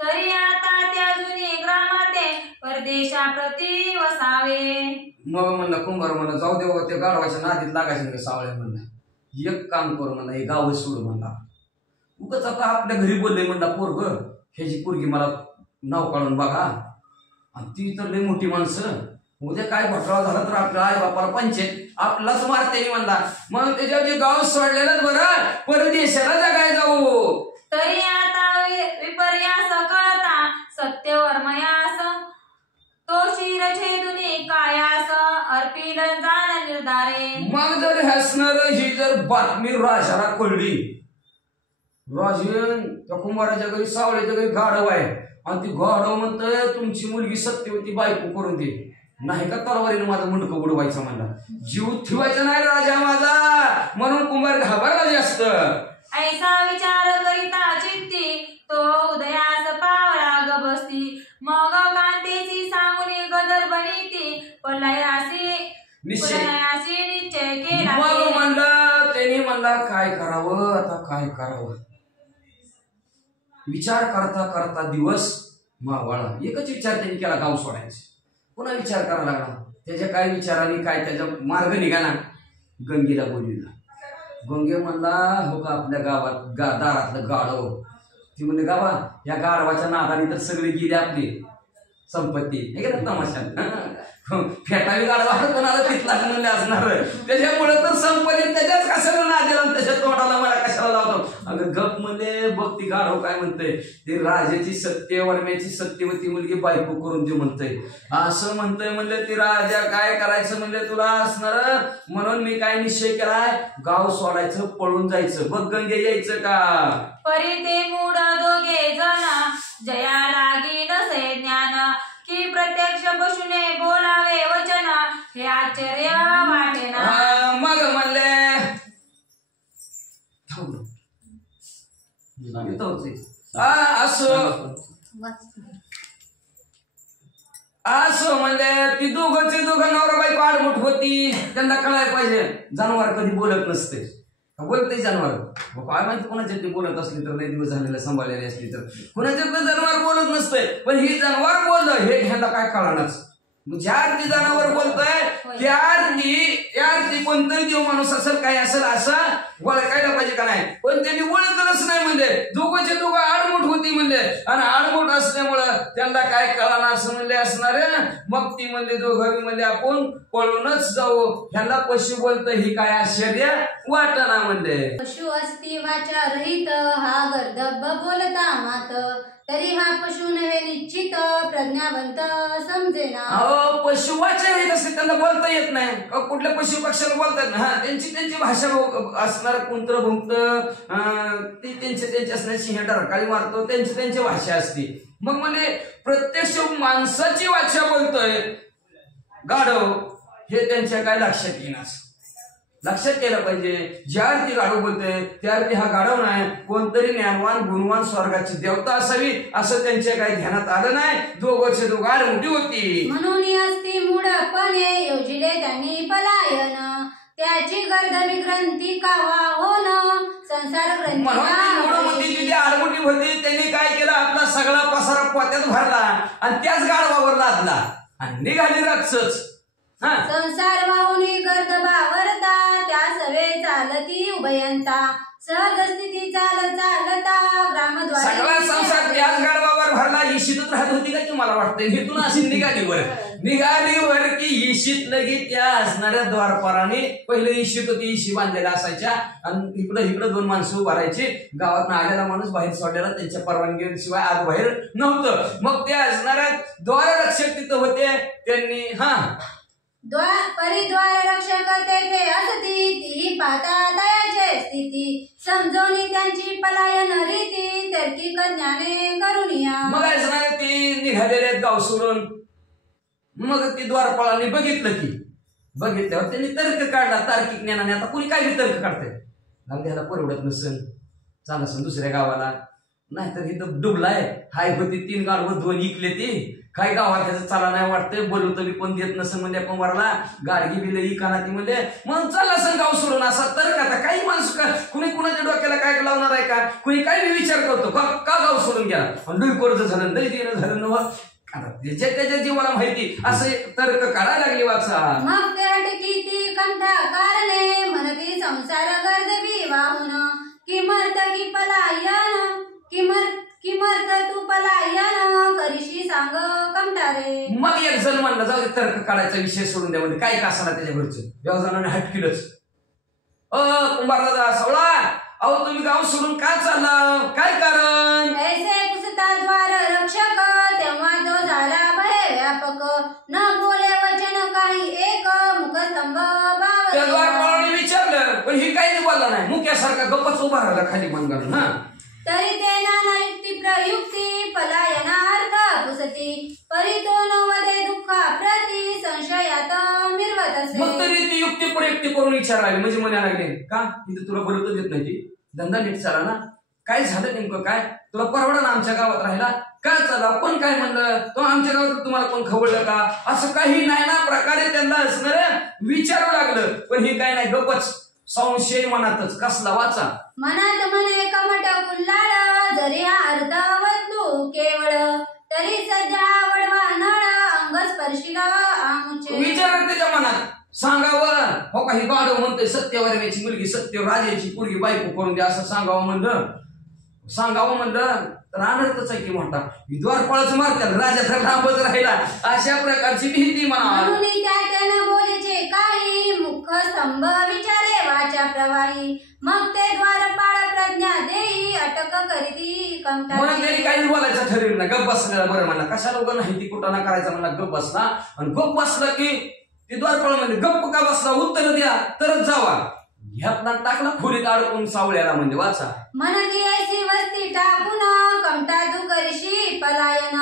तरी आता त्या जुनी ग्रामाते परदेशाप्रती वसावे. मग म्हणलं कुंभार म्हणलं जाऊ दे त्या गाढवाच्या नादीत लागायचं नाही सावळे म्हणलं, एक काम करू म्हणलं, हे गाव सोड म्हणला. उगाच आता आपल्या घरी बोलले म्हणला पोरग ह्याची पोरगी मला नाव काढून बघा, आणि ती तर लई मोठी माणसं, उद्या काय घोटाळा झाला तर आपल्या आई बापाला पंचायत आपलाच मारते म्हणला. मग त्याच्या जे गाव सोडलेलं बरं, परदेशाला जगाय जाऊ. तरी आता विपर्यास कळता सत्यवर्मयास, तो शिर छेदुनी कायास, अर्पिल जाण निर्धारे. मग जर हसणार ही जर बातमी राजाला कळली, राजन त्या कुंभाराच्या घरी सावळ्याच्या घरी गाढव आहे आणि ती गाढव म्हणतोय तुमची मुलगी सत्यवती बायको करून दे, नाही का तलवारीनं माझं मुंडकं उडवायचं म्हणला. जीव ठेवायचा नाही राजा माझा, म्हणून कुंभार घाबरला जास्त. ऐसा विचार करिता चित्ती, तो उदयास पावला गबसती, मग कांतेची सांगुनी गदर बनीती, पलयासी निश्चय केला. मग म्हणला त्यांनी म्हणला काय करावं आता, काय करावं. विचार करता करता दिवस मावळला. एकच विचार त्यांनी केला, गाव सोडायचं. पुन्हा विचार करायला लागला. त्याच्या काय विचाराने काय त्याचा मार्ग निघाला. गंगेला बोलविला. गंगे म्हणला हो का आपल्या गावात दारातलं गाढव. ती म्हणले गावा या गाढवाच्या नादाने तर सगळी गेली आपली संपत्ती, हे का तमाशात फेटावी गाढवा कोणाला तिथला म्हणले असणार, त्याच्यामुळे तर संपत्ती त्याच्याच कशाला ना दिला, त्याच्या तोंडाला मला कशाला लावतो. अगं गप म्हणले बघ ती गाढव काय म्हणते, ते राजाची सत्य वर्म्याची सत्यवती मुलगी बायको करून दे म्हणतंय, असं म्हणतंय. म्हणले ती राजा काय करायचं म्हणले तुला असणार, म्हणून मी काय निश्चय केलाय, गाव सोडायचं पळून जायचं. बघ गंगे यायचं का. परी ते मूड दोघे जण, जया लागी नसे ज्ञान, की प्रत्यक्ष पशुने बोलावे वचन, हे आश्चर्य वाटेना. मग म्हणले असो म्हणजे ती दोघं नवरा बायको आडमुठ होती. त्यांना कळायला पाहिजे जनावर कधी बोलत नसते. बोलते जनावर काय माहिती कोणाच्या ते बोलत असली तर नाही दिवस झालेला सांभाळलेली असली तर कोणाच्या जनावर बोलत नसतंय पण ही जनावर बोललं हे घ्यायला काय कळणारच. ज्या अर्थी जनावर बोलतोय त्या अर्थी कोणतरी देव माणूस असेल काय असेल असं ओळखायला पाहिजे का नाही. पण त्यांनी ओळखलंच नाही म्हणले दोघंचे दोघं आडमुठ होती म्हणले आणि आडमुठ असल्यामुळं त्यांना काय कळणार असं म्हणले असणार. मग ती म्हणले दोघं म्हणले आपण पळूनच जाऊ ह्यांना पशु बोलत ही काय आश्चर्य वाटना म्हणले. पशु असती वाचा रहित हा गर्दभ बोलता मात तरी हा पशु नव्हे निश्चित प्रज्ञावंत समजेना. अहो पशु वाचा रहित असते त्यांना बोलता येत नाही. कुठल्या पशु पक्षाला बोलतात ना त्यांची भाषा असणार कोणतं भुंकत ती त्यांची असणारी सिंह डरकाळी मारतो त्यांची भाषा असते. मग म्हणजे प्रत्यक्ष माणसाची भाषा बोलतोय गाढव हे त्यांच्या काय लक्षात येणार. लक्षात केलं पाहिजे ज्या अर्थी गाढव बोलतोय त्या अर्थी हा गाढव नाही कोणतरी ज्ञानवान गुणवान स्वर्गाची देवता असावी असं त्यांच्या काही ध्यानात आलं नाही. दोघंचे दोघं आडमुठी होती म्हणून असती मूढपणे योजिले त्यांनी पलायन त्याची गर्दभी ग्रंथी कावा होन संसार ग्रंथी आडमुठी होती. त्यांनी काय केलं आपला सगळा पसारा पोत्यात भरला आणि त्याच गाढवावर लादला आणि निघाली राक्षस. संसार वाहून गर्दभावरता त्या सवे चालती उभयंता सहज स्थिती चालता ग्रामद्वारे सगळा संसार त्याच गाढवावर भरला. ईशीतच राहत होती का ती मला वाटतं इथून अशी निघालीवर की ईशीत लगी त्या असणाऱ्या द्वारपाराने पहिले ईशीत होती ईशी बांधलेल्या असायच्या आणि इकडं दोन माणसं उभा राहायची. गावात आलेला माणूस बाहेर सोडलेला त्यांच्या परवानगीशिवाय आत बाहेर नव्हतं. मग त्या असणाऱ्या द्वाररक्षक तिथं होते त्यांनी परिद्वार रक्षक तेथे असती ती पाहता दयाचे स्थिती समजोनी त्यांची पलायन रीती तर्की ज्ञाने करुनिया. मग असणारे ती निघालेले गाव सोडून मग ती द्वारपाळाने बघितल्यावर त्यांनी तर्क काढला तार्किक ज्ञानाने. आता कुणी काय तर्क काढतंय ह्याला परवडत नसन चाल असं दुसऱ्या गावाला नाहीतर इथं डुबलाय हाय होती 3 गाडवं 2 इकले ती काय गावात त्याचं चाला नाही वाटतंय बोलू तरी पण देत नसं म्हणजे आपण वरला गाडगी बिले इकाना ती म्हणजे मग चाल असं गाव सोडून असा तर्क. आता काही माणूस का कुणी कुणाच्या डोक्याला काय लावणार आहे का कुणी काय विचार करतो का गाव सोडून गेला लई कर्ज झालं लई देणं झालं नव आता त्याच्या जीवाला माहिती असं तर्क काढायला लागली वाचा. मग ते अटकी ती कंठा कारणे म्हणती संसार गर्दभी वाहून किमर्थ की पलायन किमर्थ तू पलायन करीशी सांग कंठारे. मग एक जण म्हणलं जाऊ दे तर्क काढायचा विषय सोडून द्या म्हणजे काय का असणार त्याच्या घरचं व्यवसायाने हटकिलच. कुंभार दादा सवळा अहो तुम्ही गाव सोडून का चालला काय कारण. ऐसे पुसता द्वार रक्षक तेव्हा तो झाला भय व्यापक न बोले वचन काही एक मुखस्तंभ त्या द्वारपाळाने विचारलं पण ही काही बोलला नाही मुख्यासारखा गप्पच उभा राहिला खाली मनगण. तरी ते नाना युक्ती प्रयुक्ती पलायनार्थ पुसती परितो नवदे दुःखा प्रति संशयात मिरवत असे. मग तरी ती युक्ती प्रयुक्ती करून विचारायला म्हणजे म्हणायला लागले का तिथे तुला बोलत देत नाही ती धंदा नीट चाला ना काय झालं नेमकं काय तुला परवडा ना आमच्या गावात राहिला काय चाला कोण काय म्हणलं तो आमच्या गावात तुम्हाला कोण खवळलं का असं काही नाही ना प्रकारे त्यांना असणार विचारू लागलं. पण हे काय नाही गपच संशय मनातच कसला वाचा. मनात म्हणे कमट कुल्लाळ जरी अर्थ वस्तू केवळ तरी सध्या वडवा नळ अंग स्पर्शिला आमुचे. विचार त्याच्या मनात सांगावं हो काही गाडव म्हणतोय सत्यवरव्याची मुलगी सत्य राजाची पोरगी बायको करून द्या असं सांगावं म्हणलं तर अनर्थच आहे की मोठा द्वारपाळच मारतात राजा तर लांबच राहिला अशा प्रकारची भीती म्हणा. बोलीचे काही मुख स्तंभ विचारे वाचा प्रवाही मग ते द्वारपाळ प्रज्ञा देई अटक करीती म्हणून त्यांनी काही बोलायचं ठरवलं ना गप बसलेला बरं म्हणा कशाला उगा नाही ती कुठं ना करायचा म्हणा गप बसला आणि गप बसला की ती द्वारपाळ म्हणजे गप्प का बसला उत्तर द्या तरच जावा ह्यातला टाकला खोलीत अडकून सावळ्याला म्हणजे वाचा. मनती ऐसी वस्ती टाकून कमटा तू करशी पलायन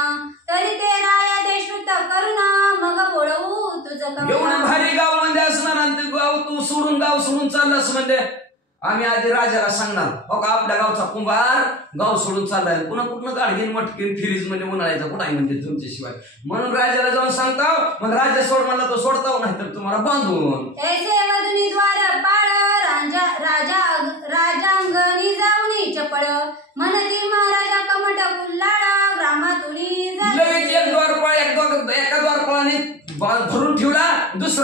तरी ते राया ते श्रुत करून मग बोळवू तुझं. एवढं भारी गाव म्हणजे असणार आणि ते गाव तू सोडून गाव सोडून चाललास म्हणजे आम्ही आधी राजाला सांगणार हो का आपल्या गावचा कुंभार गाव सोडून चाललाय पुन्हा कुठनं गाडगीन मटकीन फ्रीज मध्ये उन्हाळ्याचा कुठं म्हणजे तुमच्याशिवाय म्हणून राजाला जाऊन सांगताव मग राजा सोड म्हणला तो सोडताव नाही तर तुम्हाला बांधून. ऐसे मधुनी द्वार पाळ राजा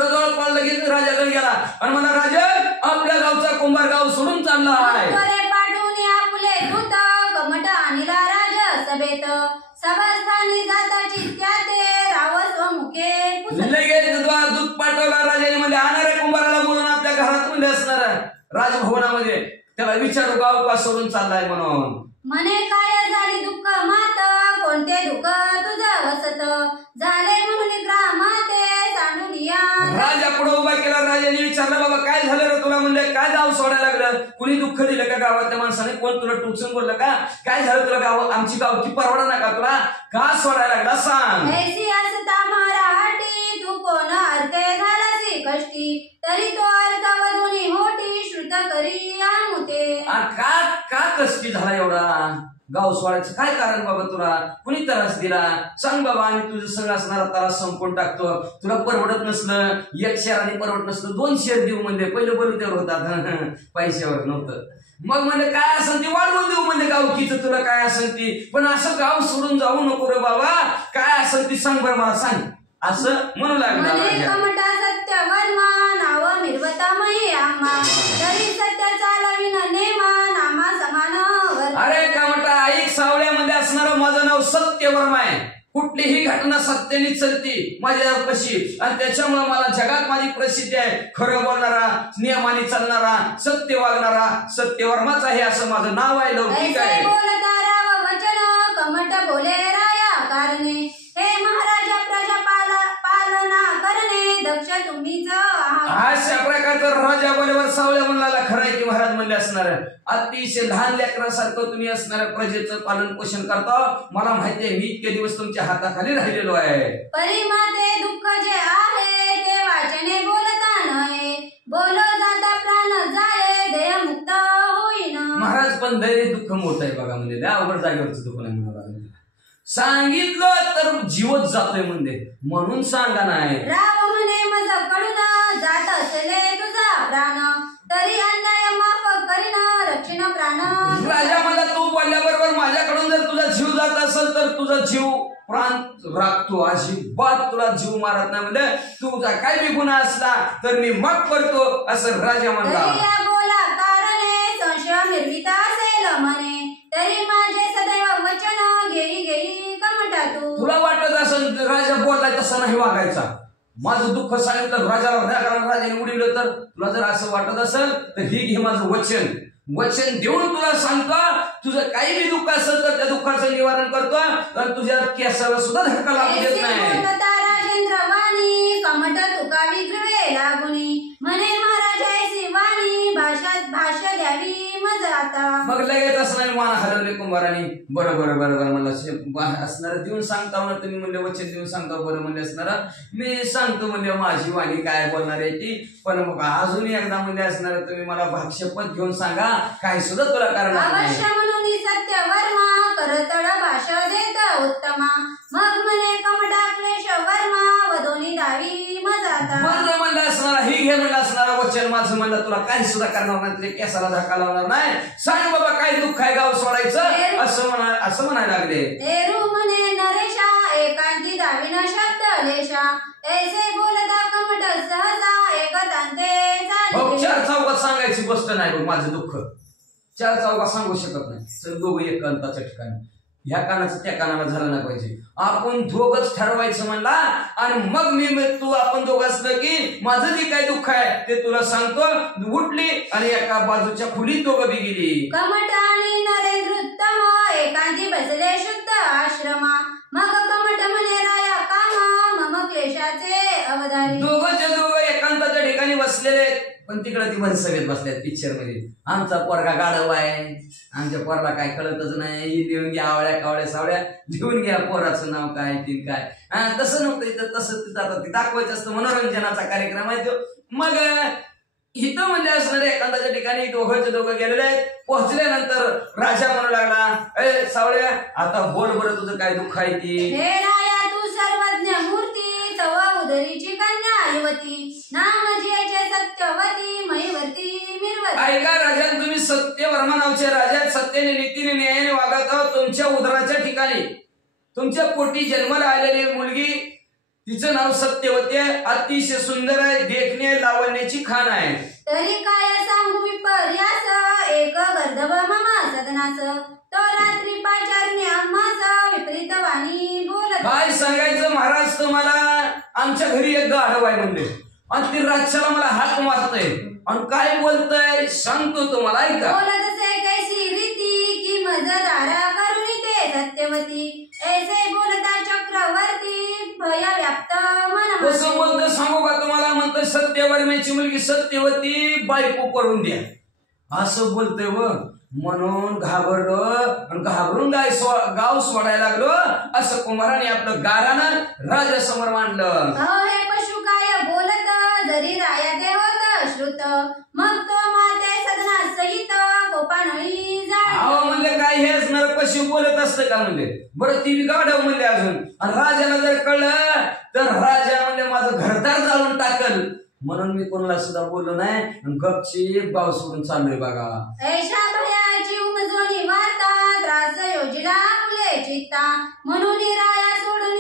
दुसरा पाळ लगेच राजाकडे गेला आणि मला राजा आपल्या गावचा कुंभार गाव सोडून चालला आहे. पाठवून आपुले दूत कमट आणला राज सभेत सभास्थानी जाताची त्या ते रावस व मुखे लगेच दूत पाठवला राजाने म्हणजे आणणाऱ्या कुंभाराला बोलून आपल्या घरात मध्ये असणार राजभवनामध्ये त्याला विचारू गाव का सोडून चाललाय म्हणून. म्हणे काय झाली दुःख मात कोणते दुःख तुझं वसत झाले म्हणून ग्रामाते सांडून या. राजा पुढे उभा केला. राजाने विचारलं बाबा काय झालं रे तुला म्हणले काय गाव सोडायला लागलं कुणी दुःख दिलं का गावातल्या माणसाने कोण तुला टुचून बोललं का काय झालं तुला गाव आमची गावची परवडा नका तुला का सोडायला लागला सांग. ऐसी असता मराठी तू कोण अर्थे झालासी कष्टी तरी तो अर्थ वधुनी होती श्रुत करी आमुते. का कष्टी झाला एवढा गाव सोडायचं काय कारण बाबा तुला कुणी त्रास दिला सांग बाबा आणि तुझं संग असणारा त्रास संपून टाकतो. तुला परवडत नसलं एक शेअर आणि परवडत नसलं 2 शेअर देऊ म्हणजे पहिलं बरोबर होतात पैशावर नव्हतं. मग म्हणजे काय असेल ती वाढवून देऊ म्हणजे गावकीचं तुला काय असेल ती पण असं गाव सोडून जाऊ नको रे बाबा काय असेल ती सांग बरं मला सांग असं म्हणू लागला. कमटा सत्य वर्मा नाव मिरवता मही आम्हा तरी सत्य चालविन नेमा नामा समान. अरे कमटा ऐक सावळ्यामध्ये असणारं माझं नाव सत्यवर्मा आहे. कुठलीही घटना सत्याने चलती माझ्या पशी आणि त्याच्यामुळे मला जगात माझी प्रसिद्धी आहे. खरं बोलणारा नियमाने चालणारा सत्य वागणारा सत्यवर्माच आहे असं माझं नाव आहे. लौकिक आहे. बोलता राव वचन कमट बोले राया कारणे हे महाराजा प्रजा पालना करणे दक्ष तुम्हीच अशा प्रकारचं राजा बरोबर सावळ्या म्हणला खरं आहे की महाराज म्हणले असणार अतिशय लहान लेकरासारखं तुम्ही असणाऱ्या प्रजेचं पालन पोषण करता. मला माहिती आहे मी इतके दिवस तुमच्या हाताखाली राहिलेलो आहे. परिमाते दुःख जे आहे ते वाचने बोलता नये बोलो जाता प्राण जाये देह मुक्त होईन. महाराज पण दैव दुःख मोठं आहे बघा म्हणजे अवघड जागेवरचं दुःख नाही म्हणाला सांगितलं तर जीवच जातोय म्हणजे म्हणून सांगा नाही. राव म्हणे मज कडून जात असले तुझा प्राण तरी अन्याय माफ करीन रक्षण प्राण. राजा मला तू बोलल्याबरोबर माझ्याकडून जर तुझा जीव जात असेल तर तुझा जीव प्राण राखतो अजिबात तुला जीव मारत नाही म्हणजे तुझा काय बी गुन्हा असला तर मी माफ करतो असं राजा म्हणला. बोला कारणे संशय मिरविता असेल म्हणे तरी माझे सदैव वचन घेई घेई कमटा तू. तुला वाटत असेल राजा बोललाय तसं नाही वागायचा. माझं दुःख सांगितलं राजाने उडवलं तर तुला जर असं वाटत असेल तर ही घे माझं वचन देऊन तुला सांगतो तुझं काही बी दुःख असेल तर त्या दुःखाचं निवारण करतो तर तुझ्या केसाला सुद्धा धक्का लागू देत नाही. राजेंद्र वाणी कमट तुका विग्रहे लागुनी म्हणे महाराजा ऐसी वाणी भाषा द्यावी मज आता. मग लगेच असणार मान हलवले कुंभाराने. बरं म्हणलं असणार देऊन सांगता म्हणा तुम्ही म्हणले वचन देऊन सांगता बरं म्हणले असणार मी सांगतो म्हणजे माझी वाणी काय बोलणार आहे ती पण मग अजून एकदा म्हणजे असणार तुम्ही मला भाष्यपद घेऊन सांगा काही सुद्धा तुला करणार नाही. अवश्य म्हणून सत्य वर्मा करतळ भाषा देत उत्तमा मग म्हणे कमटा क्लेश वर्मा वधोनी दावी मज आता. बरं म्हणलं असणार ही घे म्हणलं असणार वचन माझं म्हणलं तुला काही सुद्धा करणार नाही तुला केसाला धक्का लावणार नाही. सांग बाबा काय दुःख आहे गाव सोडायचं असं म्हणायला लागले. एरू म्हणे नरेशा एकांती दाविन शब्द लेशा ऐसे बोलता कमट सहसा एकतांते चालले. 4 चौघात सांगायची गोष्ट नाही बघ माझं दुःख 4 चौघात सांगू शकत नाही. सर दोघं एकांताच्या ठिकाणी ह्या कानाचं त्या कानाला झालं नाही पाहिजे. आपण दोघच ठरवायचं म्हणला आणि मग मी तू आपण दोघं असलं की माझं जे काय दुःख आहे ते तुला सांगतो. उठली आणि एका बाजूच्या खोलीत दोघं बी गेली. कमट आणि नरेंद्र उत्तम एकांती बसले शुद्ध आश्रमा मग कमट म्हणे राया कामा मम क्लेशाचे अवधारी. दोघं एकांताच्या ठिकाणी बसलेले पण तिकडे ती मनसभेत बसल्यात पिक्चर मध्ये. आमचा पोरगा गाढव आहे आमच्या पोराला काय कळतच नाही लिहून घ्या आवळ्या कावळ्या सावळ्या लिहून घ्या पोराचं नाव काय ती काय तसं नव्हतं इथं तसं ते दाखवायचं असतं मनोरंजनाचा कार्यक्रम आहे तो. मग इथं म्हणजे असणारे एखाद्याच्या ठिकाणी दोघं गेलेले आहेत. पोहोचल्यानंतर राजा म्हणू लागला ए सावळ्या आता बोल बरं तुझं काय दुःख आहे ती. हे राया तू सर्वज्ञ मूर्ती तवा उदरीची कन्या युवती नाम जियाचे सत्यवती महिवती मिरवती. ऐका राजा तुम्ही सत्यवर्मा नावचे राजा सत्याने नीतीने न्यायाने वागत आहोत. तुमच्या उदराच्या ठिकाणी तुमच्या पोटी जन्माला आलेली मुलगी तिचं नाव सत्यवती आहे, अतिशय सुंदर आहे, देखणे लावण्याची खाण आहे. तरी काय सांगू विपर्यास, एक गर्दभ ममा सदनास, तो रात्री पाचारणे आम्हास विपरीत वाणी बोलत. काय सांगायचं महाराज तुम्हाला, आमच्या घरी एक गाढव आहे म्हणले आणि ती रातच्याला मला हाक मारतय आणि काय बोलतय सांगतो तुम्हाला, ऐका. बोलत असे कैसी रीती की मज धारा करुणी ते सत्यवती, ऐसे बोलता चक्रवर्ती भय व्याप्त मन. कसं बोलतं सांगू का तुम्हाला, म्हणतं सत्यवर्मेची मुलगी सत्यवती बायको करून द्या असं बोलतोय व म्हणून घाबरलो आणि घाबरून गाव सोडायला लागलो असं कुंभाराने आपलं गारानं राजासमोर मांडलं. हे पशु काय बोलत, जरी राया ते होत श्रुत, मग तो माते सदना सहित कोपानळी अहो म्हणले काय हे असणार पशु बोलत असतं का म्हणले. बरं ती गाढव म्हणले अजून, आणि राजाला जर कळलं तर राजा म्हणले माझं घरदार जाळून टाकल, म्हणून मी कोणाला सुद्धा बोललो नाही, गपचीप गाव सोडून चाललोय बघा. ऐशा भयाची उमजवणी वार्ता, त्रास योजिला मुले चित्ता, म्हणून राया सोडून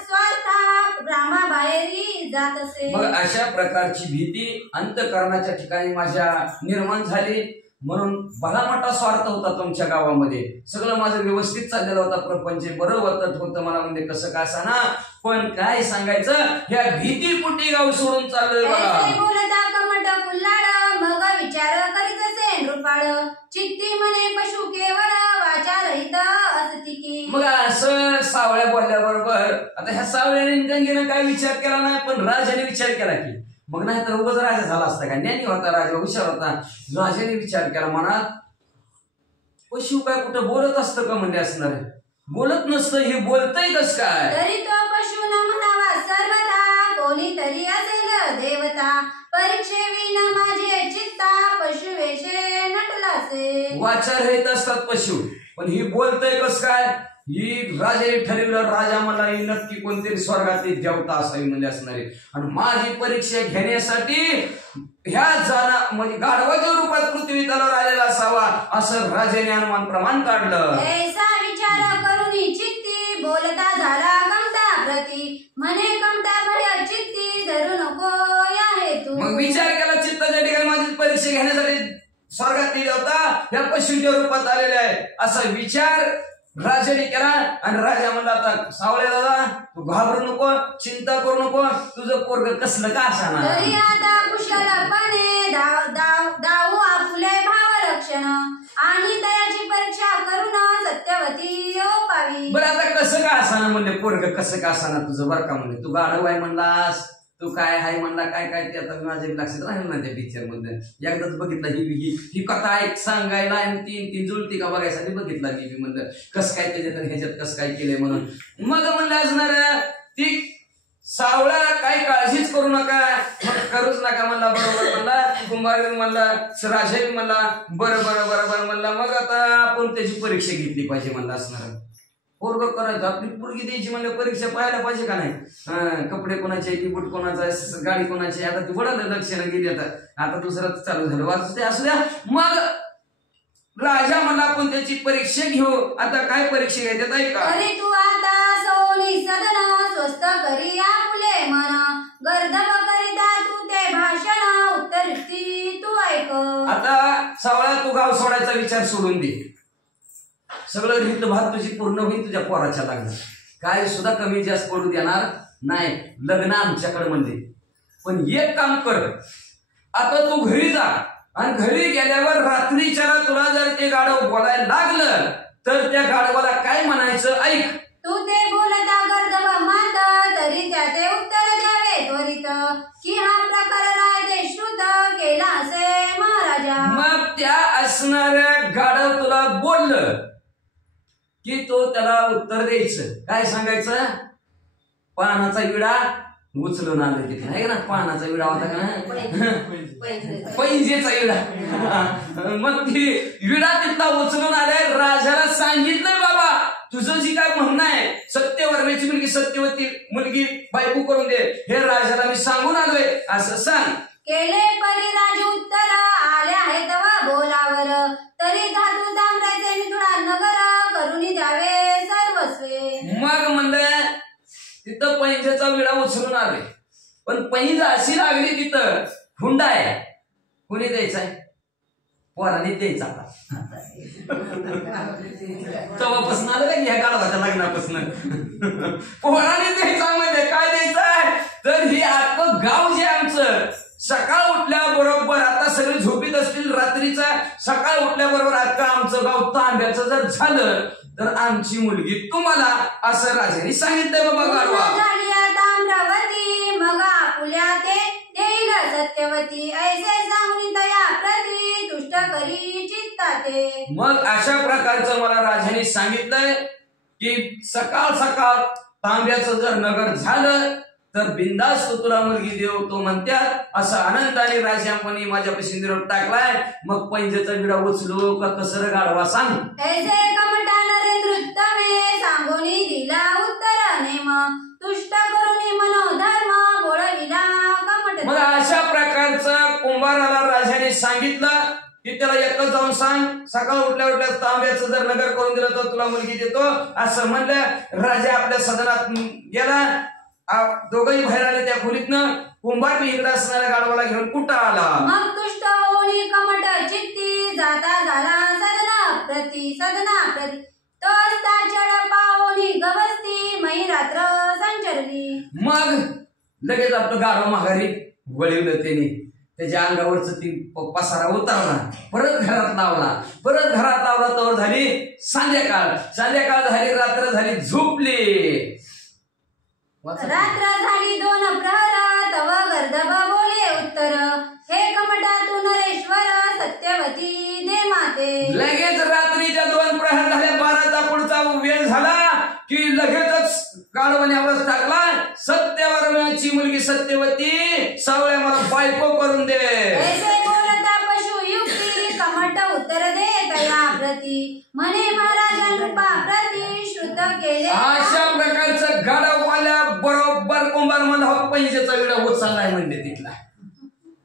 स्वार्था ब्राह्मा बाहेरी जात असे. मग अशा प्रकारची भीती अंतःकरणाच्या ठिकाणी माझ्या निर्माण झाली, म्हणून भला मोठा स्वार्थ होता तुमच्या गावामध्ये, सगळं माझं व्यवस्थित चाललेलं होता, प्रपंच बरं वाटत होतं मला, म्हणजे कसं का ना, पण काय सांगायचं ह्या भीतीपोटी गाव सोडून चाललोय बघा. बोलता कमट कुल्हाड, मग विचार करीत असे नृपाळ, चित्ती म्हणे पशु केवळ वाचा रहित असती की. मग असं सावळ्या बोलल्याबरोबर आता ह्या सावळ्याने गंगेनं काय विचार केला नाही, पण राजाने विचार केला की, मग नाही तर उगाच राजा झाला असता का, ज्ञानी होता राजा, हुशार होता. राजाने विचार केला मनात, पशु काय कुठं बोलत असतं का म्हणजे असणार, बोलत नसतं, हे बोलतय कस काय. तरी तो पशु न म्हणावा सर्वथा, कोणीतरी असेल देवता, परीक्षेविन माझे चित्ता, पशु वेशे नटलासे. वाचार हेत असतात पशु, पण ही बोलतय कस काय, ही राजाने ठरवलं. राजा मला ही नक्की कोणतरी स्वर्गातली देवता असावी म्हणजे असणारी, आणि माझी परीक्षा घेण्यासाठी ह्या जाना म्हणजे गाढवाच्या रूपात पृथ्वी तलावर आलेला असावा असं राजाने अनुमान प्रमाण काढलं. ऐसा विचार करून चित्ती, बोलता झाला कमटा प्रती, म्हणे कमटा भय चित्ती, धरू नको या हेतू. मग विचार केला चित्ताच्या ठिकाणी माझी परीक्षा घेण्यासाठी स्वर्गातली देवता ह्या पशूच्या रूपात आलेले आहे असा विचार राजाने केला. आणि राजा म्हणला आता सावळ्या दादा तू घाबरू नको, चिंता करू नको, तुझं पोरग कसलं का असाना, तरी आता कुशलपणे दाऊ आपुले भाव रक्षण, आणि दयाची परीक्षा करून सत्यवती पावी. बरं आता कसं का असाना म्हणले, पोरग कसं का असाना तुझं, बरं का म्हणले, तू गाढव आहे म्हणलास, तू काय आहे म्हणला, काय काय ते आता माझ्या लक्षात राहील ना त्या पिक्चर मध्ये, एकदाच बघितला ही कथा एक सांगायला आणि ती जुळती का बघायसाठी बघितला मी म्हणलं कसं काय त्याच्यात ह्याच्यात कसं काय केलंय म्हणून. मग म्हणलं असणार ती सावळा काय काळजीच करू नका, करूच नका म्हणला, बरोबर म्हणला. कुंभार म्हणला, राजाने म्हणला बरं बरं बरोबर म्हणला. मग आता आपण त्याची परीक्षा घेतली पाहिजे म्हणला असणार, पोरग करायचं, आपली पोरगी द्यायची म्हणजे परीक्षा पाहायला पाहिजे का नाही, कपडे कोणाचे, बुट कोणाचा, गाडी कोणाची, आता ती वडाला लक्षणं गेली, आता दुसरं चालू झालं वाचते असू द्या. मग राजा म्हणला आपण त्याची परीक्षा घेऊ. आता काय परीक्षा घ्यायच्यात ऐका. तरी तू आता सोनी सदन, स्वस्त करी आपुले मन, गर्दभ करिता तू ते भाषण, उत्तरती तू ऐक. आता सावळा तू गाव सोडायचा विचार सोडून दे, सगळं रीत भात तुझी पूर्ण होईल तुझ्या पोराच्या लग्नात, काय सुद्धा कमी जास्त पडू देणार नाही, लग्न आमच्याकडे म्हणजे. पण एक काम कर, आता तू घरी जा आणि घरी गेल्यावर रात्रीच्या तुला जर ते गाढव बोलायला लागलं तर त्या गाढवाला काय म्हणायचं ऐक. तू ते बोलता गर्दभ मात, तरी त्याचे उत्तर द्यावे त्वरित, की हा प्रकार राजे श्रुत केला असे महाराजा. मग त्या असणाऱ्या गाढव तुला बोललं की तो त्याला उत्तर द्यायचं, काय सांगायचं, पानाचा विडा उचलून आलं तिथे आहे ना, पानाचा विडा होता का, पैजेचा विडा. मग ती विडा तिथला उचलून आलाय, राजाला सांगितलंय बाबा तुझं जी काय म्हणणं आहे, सत्यवर्मेची मुलगी सत्यवती मुलगी बायको करून दे, हे राजाला मी सांगून आलोय असं सांग. केले परी राज उत्तर, आले आहेत व बोलावर, तरी धातू तांबऱ्याचे मिथुडा नगर, करून द्यावे सर्वस्वे. मग म्हणलं तिथं पैंजच पैंजाचा विडा उचलून आले, पण पैंज अशी लागली तिथं हुंडा आहे, कोणी द्यायचाय? पोराने द्यायचा. तेव्हापासून आलं का ह्या गाडवाच्या लग्नापासून पोराने द्यायचा. मध्ये काय द्यायचं तर हे अख्खं गाव जे आमचं सकाळ उठल्याबरोबर, आता सगळे झोपीत असतील रात्रीचा, सकाळ उठल्याबरोबर अख्खं आमचं गाव तांब्याचं जर झालं तर आमची मुलगी तुम्हाला, असं राजाने सांगितलंय बाबा गाढवा. ताम्रवती मग आपुल्या ते देईल सत्यवती, ऐसे सांगून तया प्रती तुष्ट करी चित्ता ते. मग अशा प्रकारचं मला राजाने सांगितलंय की सकाळ सकाळ तांब्याचं जर नगर झालं तर बिंदास तो तुला मुलगी देव, तो म्हणतात. असं आनंदाने राजापणी माझ्यापाशी निरोप टाकलाय. मग पैंजेचा विडा उचलो का कसं गाढवा सांग. ऐसे कमटा नरेंद्र उत्तमे सांगोनी दिला उत्तर नेम, तुष्ट करुणी मनोधर्म बोळविला कमट. मग अशा प्रकारचं कुंभाराला राजाने सांगितलं की त्याला एकच जाऊन सांग, सकाळ उठल्या उठल्या तांब्याचं जर नगर करून दिलं तर तुला मुलगी देतो, असं म्हणलं. राजा आपल्या सदनात गेला. दोघंही बाहेर आले त्या खोलीतनं. कुंभार इकडे असणाऱ्या गाढवाला घेऊन कुठं आला. मग तुष्ट होणी कमट चित्ती, जाता झाला सदना प्रती तो असता चढ पावोनी गवस्ती, मै रात्र संचरली. मग लगेच आपलं गाढव माघारी वळवलं त्याने. त्याच्या अंगावरच ती पसारा उतारला, परत घरात लावला तर झाली संध्याकाळ झाली, रात्र झाली, झोपली. रात्र झाली 2 प्रहर, तव गर्दभ बोले उत्तर, हे कमटा तू नरेश्वर सत्यवती दे माते. लगेच रात्रीच्या 2 प्रहर झाले, 12चा पुढचा वेळ झाला की लगेचच गाढवाने आवाज टाकला, सत्यवर्णाची मुलगी सत्यवती, सावळ्या मला बायको करून दे. ऐसे बोलता पशु युक्ती, कमट उत्तर दे तया प्रती, म्हणे महाराजा रूपा प्रती श्रुत केले. अशा प्रकारचं गाढव आल्या बरोबर कुंभार मला पैंजेचा विडा उचललाय म्हणले. तिथला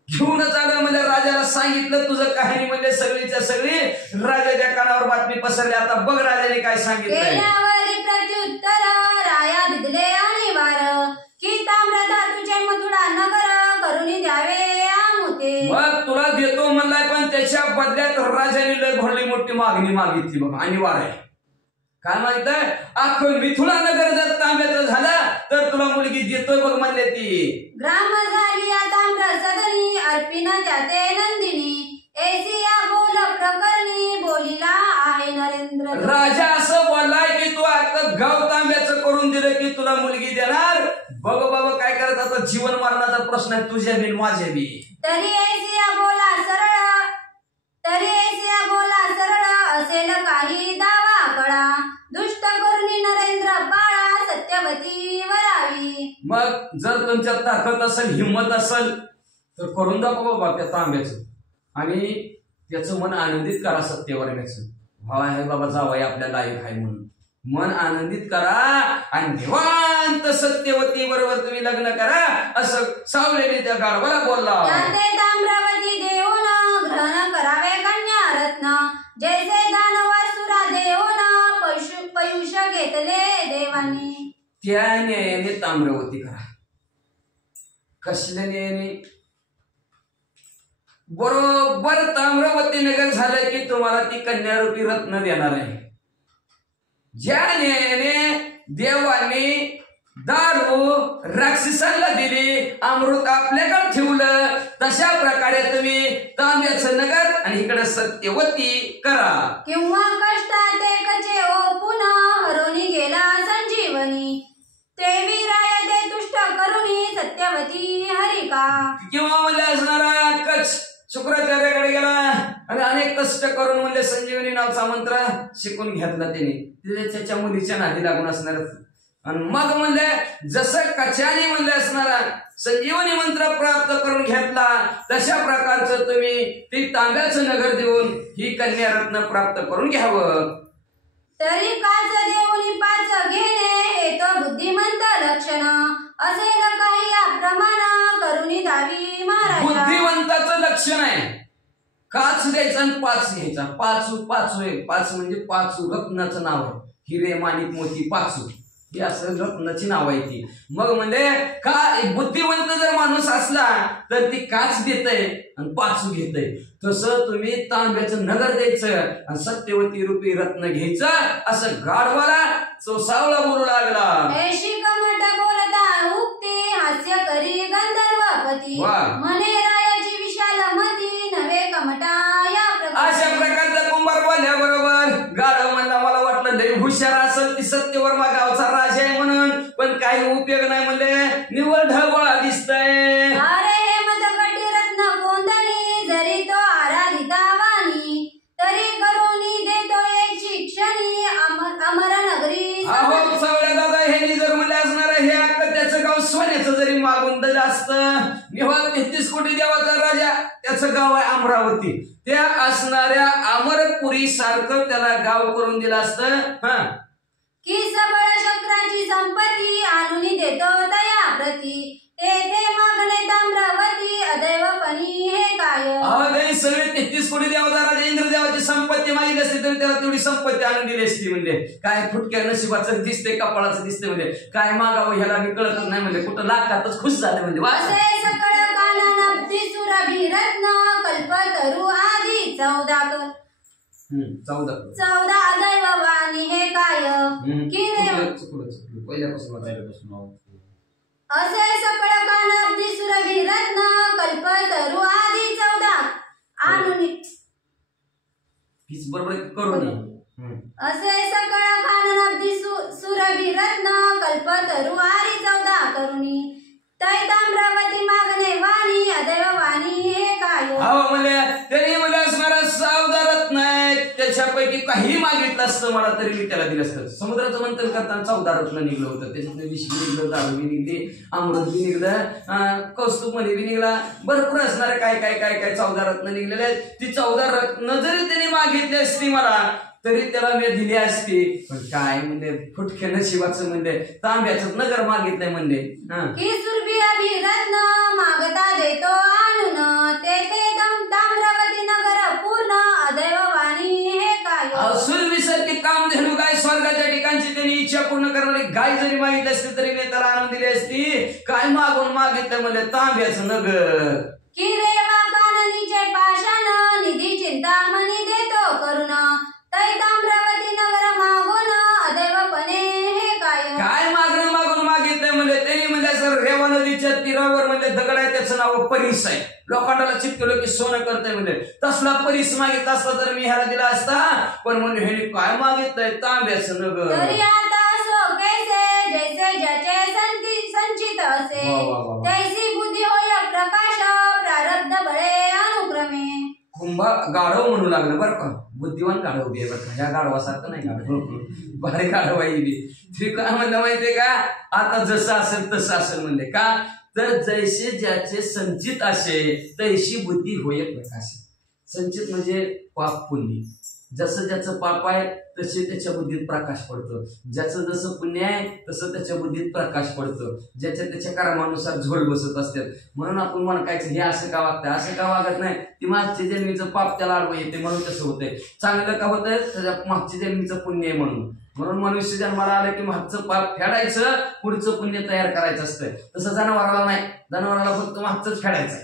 घेऊनच आलं. म्हणजे राजाला सांगितलं तुझं कहाणी, म्हणजे सगळीच्या सगळी राजाच्या कानावर बातमी पसरली. आता बघ राजाने काय सांगितलं. प्रत्युत्तर राया भिदले आणि वार, की ताम्र धातूचे मथुरा नगर करून द्यावे आमुते. मग तुला देतो म्हणलाय, पण त्याच्या बदल्यात राजाने लय भरली मोठी मागणी मागितली बघ. आणि वार आहे काय माहितय, अख्खं मिथुला नगर जर तांब्याचं झालं तर तुला मुलगी देतोय बघ म्हणले ती. ग्राम झाली ताम्र सदनी, अर्पिन त्याते नंदिनी, एसिया बोल प्रकरणी बोलिला आहे नरेंद्र. राजा असं बोललाय की तू आता गाव तांब्याचं करून दिलं की तुला मुलगी देणार. बघ बाबा काय करत, आता जीवन मरणाचा प्रश्न आहे तुझ्या बी माझ्या बी. तरी एसिया बोला सरळ असेल काही दावा कळा, दुष्ट करुणी नरेंद्र बाळा सत्यवती वरावी. मग जर तुमच्यात ताकद असेल, हिंमत असेल तर करून दाखवा बाबा त्या तांब्याचं, आणि त्याचं मन आनंदित करा सत्यवर्गाचं. भाव आहे बाबा, जावई आपल्या लायक आहे म्हणून मन आनंदित करा आणि निवांत सत्यवती बरोबर तुम्ही लग्न करा, असं सावलेने त्या गाढवाला बोलला. ताम्रवती देऊन ग्रहण करावे कन्या रत्न, जैसे दानवासुरा देऊन पयुष घेतले देवानी. त्या न्यायाने ताम्रवती करा. कसल्या न्यायाने? बरोबर ताम्रवती नगर झालं की तुम्हाला ती कन्यारूपी रत्न देणार आहे. ज्या न्यायाने देवाने दारू राक्षसांना दिली, अमृत आपल्याकडे ठेवलं, तशा प्रकारे तुम्ही तांब्याचं नगर आणि इकडे सत्यवती करा. किंवा कष्टात कचे ओ पुन्हा हरोनी गेला संजीवनी, तेवी राय ते तुष्ट करुणी सत्यवती हरिका. किंवा म्हणजे असणारा कच शुक्राचार्याकडे गेला आणि अनेक कष्ट करून म्हणजे संजीवनी नावचा मंत्र शिकून घेतला त्याने, त्याच्या मुलीच्या नादी लागून असणार. आणि मग म्हणजे जसं कच्याने म्हणजे असणारा संजीवनी मंत्र प्राप्त करून घेतला, तशा प्रकारचं तुम्ही ती तांब्याचं नगर देऊन ही कन्या रत्न प्राप्त करून घ्यावं. तरी काच देऊनी पाच घेणे हे तो बुद्धिमंत लक्षण, असेल काही अप्रमाण करुणी दावी महाराज. बुद्धिवंताचं लक्षण आहे काच द्यायचा आणि पाच घ्यायचा. पाचू म्हणजे पाचू रत्नाचं नाव आहे. हिरे माणिक मोती पाचू ही असं रत्नाची नाव आहे ती. मग म्हणजे का बुद्धिवंत जर माणूस असला तर ती काच देतय आणि पाचू घेतय. तसं तुम्ही तांब्याचं नगर द्यायचं आणि सत्यवती रूपी रत्न घ्यायचं असं गाढवाला चोसावला बोलू लागला. ऐशी कमट बोलता उक्ती हास्य करी गंधर्वपती वा. मने रायाची विशाल मती नवे कमटा या अशा प्रकारचा कुंभार बोलल्याबरोबर गाढव म्हणला मला वाटलं लय हुशार असेल ती सत्यवर्मा गावचा राजा आहे म्हणून, पण काही उपयोग नाही म्हणले निव्वळ ढगोळा दिसतय. अरे हे मदकटी रत्न कोंदणी जरी तो आराधिता वाणी तरी करोनी देतो एक शिक्षणी अमर नगरी. अहो सवळ्या दादा हे जर म्हणले असणार हे अख्खं त्याचं गाव सोन्याचं जरी मागून दिलं असतं. निव्वळ 33 कोटी देवाचा राजा त्याचं गाव आहे अमरावती. त्या असणाऱ्या अमरपुरी सारखं त्याला गाव करून दिलं असतं. हा की सबळ शक्राची संपत्ती आणून देतो दया प्रती तेथे मागणे ताम्रवती अदैवपणी हे काय. सगळे 33 कोटी देवाचा राजा इंद्रदेवाची संपत्ती मागितली असते तर त्याला तेवढी संपत्ती आणून दिली असती. म्हणजे काय फुटक्या नशिबाचं दिसते कपाळाचं दिसते म्हणजे काय मागावं ह्याला मी कळतच नाही म्हणजे कुठं लाखातच खुश झाले म्हणजे. असे सकळ काननब्धी सुरभिरत्न कल्पतरू आधी 14 अदैववाणी हे काय. की पहिल्यापासून असे सकळ कानब्धी सुरभिरत्न कल्पतरू आधी 14 आणून हीच बरोबर करून असे सकळ काननब्धी सुरभिरत्न कल्पतरू आधी 14 करुणी तै ताम्रवती मागणे वाणी अदैववाणी हे काय. म्हणजे त्यांनी मला असणारा सावधारत नाही त्याच्यापैकी काही मागितलं असतं मला तरी मी त्याला दिलं असतं. समुद्राचं मंथन करताना 14 रत्न निघलं होतं. त्याच्यातलं विष बी निघलं, दारू बी निघली, अमृत बी निघलं, कौस्तुभ मध्ये बी निघला, भरपूर असणारे काय काय काय काय 14 रत्न निघलेले आहेत. ती 14 रत्न जरी त्यांनी मागितली असती मला तरी त्याला मी दिली असती. पण काय म्हणजे फुटके नशिबाचं म्हणजे तांब्याचं नगर मागितलंय म्हणजे. की सुरभी अभिरत्न मागता देतो आणून तेथे ताम्रवती नगर पूर्ण अदैववाणी हे काय. सुरभीसारखी कामधेनू गाय स्वर्गाच्या ठिकाणची त्यांनी इच्छा पूर्ण करणारी गाय जरी मागितली असती तरी मी त्याला आणून दिली असती. काय मागून मागितलं म्हणजे तांब्याचं नगर. की रेवा काननीचे पाषाण निधी चिंतामणी देतो करुण तै ताम्रवती नगर मागून अदैवपणे हे काय. काय मागून मागितलंय म्हणजे त्यांनी म्हणजे असं रेवा नदीच्या तीरावर म्हणजे दगड आहे त्याचं नाव परीस आहे. लोखंडाला चिपकलं की सोनं करतंय म्हणजे तसला परीस मागितला असता तर मी ह्याला दिला असता. पण म्हणजे हे काय मागितलंय तांब्याचं नगर. तरी आता असो कैसे जैसे ज्याचे संचित असे तैसी बुद्धी होय प्रकाश प्रारब्ध बळे अनुक्रमे. कुंभा गाढव म्हणू लागलं बरं का. बुद्धिवान गाढव बी आहे बरं का. ह्या गाढवासारखं नाही गाढव, भारी गाढव आहे बी. ते काय म्हणलं माहितीये का आता जसं असेल तसं असेल म्हणजे का तर जैसे ज्याचे संचित असे तैशी बुद्धी होय प्रकाश. संचित म्हणजे पाप पुण्य. जसं ज्याचं पाप आहे तसे त्याच्या बुद्धीत प्रकाश पडतो. ज्याचं जसं पुण्य आहे तसं त्याच्या बुद्धीत प्रकाश पडतो. ज्याच्या त्याच्या कर्मानुसार झोड बसत असतात. म्हणून आपण म्हणायचं हे असं का वागतं असं का वागत नाही. ती मागच्या जन्मीचं पाप त्याला आडवं येते म्हणून तसं होतंय. चांगलं का होतंय त्याच्या मागच्या जन्मीचं पुण्य आहे म्हणून मनुष्य जन्माला आलं की मागचं पाप फेडायचं पुढचं पुण्य तयार करायचं असतं. तसं जनावराला नाही. जनावराला फक्त मागचंच फेडायचं.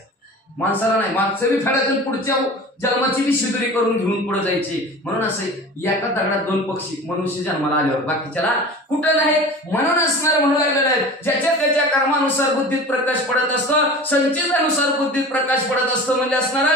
माणसाला नाही. मागचं बी फेडायचं पुढच्या जन्माची बी शिदुरी करून घेऊन पुढे जायची. म्हणून असं एका दगडात 2 पक्षी मनुष्य जन्माला आल्यावर बाकीच्याला कुठं नाही. म्हणून असणार म्हणू लागलेलं आहे ज्याच्या त्याच्या कर्मानुसार बुद्धीत प्रकाश पडत असतो. संचितानुसार बुद्धीत प्रकाश पडत असतो म्हणजे असणार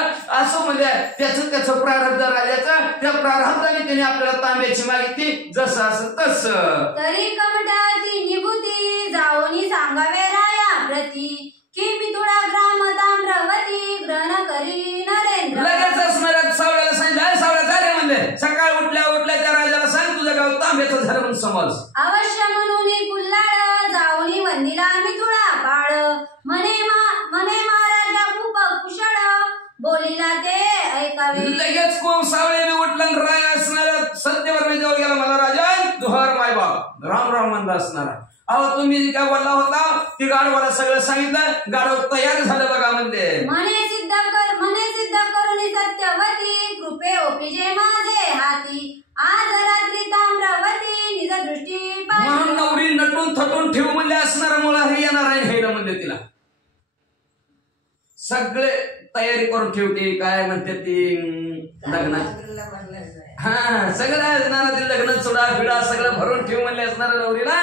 असं म्हणजे त्याचं प्रारब्ध राजाचं त्या प्रारब्धाने त्याने आपल्याला तांब्याची मागितली जसं असं तसं. तरी कमटाची निभूती जाऊनी सांगावे राया प्रती की मी तुळा ग्राम ताम्रवती ग्रहण करी नरेंद्र. लगेच असणाऱ्या सावळ्याला सांगितलं सावळ्या झाले म्हणले. सकाळ उठल्या त्या राजाला सांग तुझं गाव तांब्याचं झालं म्हणून समज. अवश्य म्हणून कुल्लाळ जाऊनी वंदिला मी तुळा पाळ म्हणे महाराजा खूप कुशळ बोलिला ते ऐकावे. लगेच कोण सावळ्याने उठलं राय असणाऱ्या सत्यवर्मे जवळ गेला. मला राजा दुहार माय बाप राम राम म्हणला असणारा. अहो तुम्ही काय बोलला होता ती गाढवाला सगळं सांगितलं. गाढव तयार झालं बघा म्हणते. म्हणे सिद्ध करून सत्यवती कृपे ओपिजे माझे हाती आज रात्री ताम्रवती निज दृष्टी म्हणून नवरी नट सगळे तयारी करून ठेवते. काय म्हणते ती लग्नाची, हा सगळं असणार ते लग्न चुडा फिडा सगळं भरून ठेव म्हणले असणार नवरीला.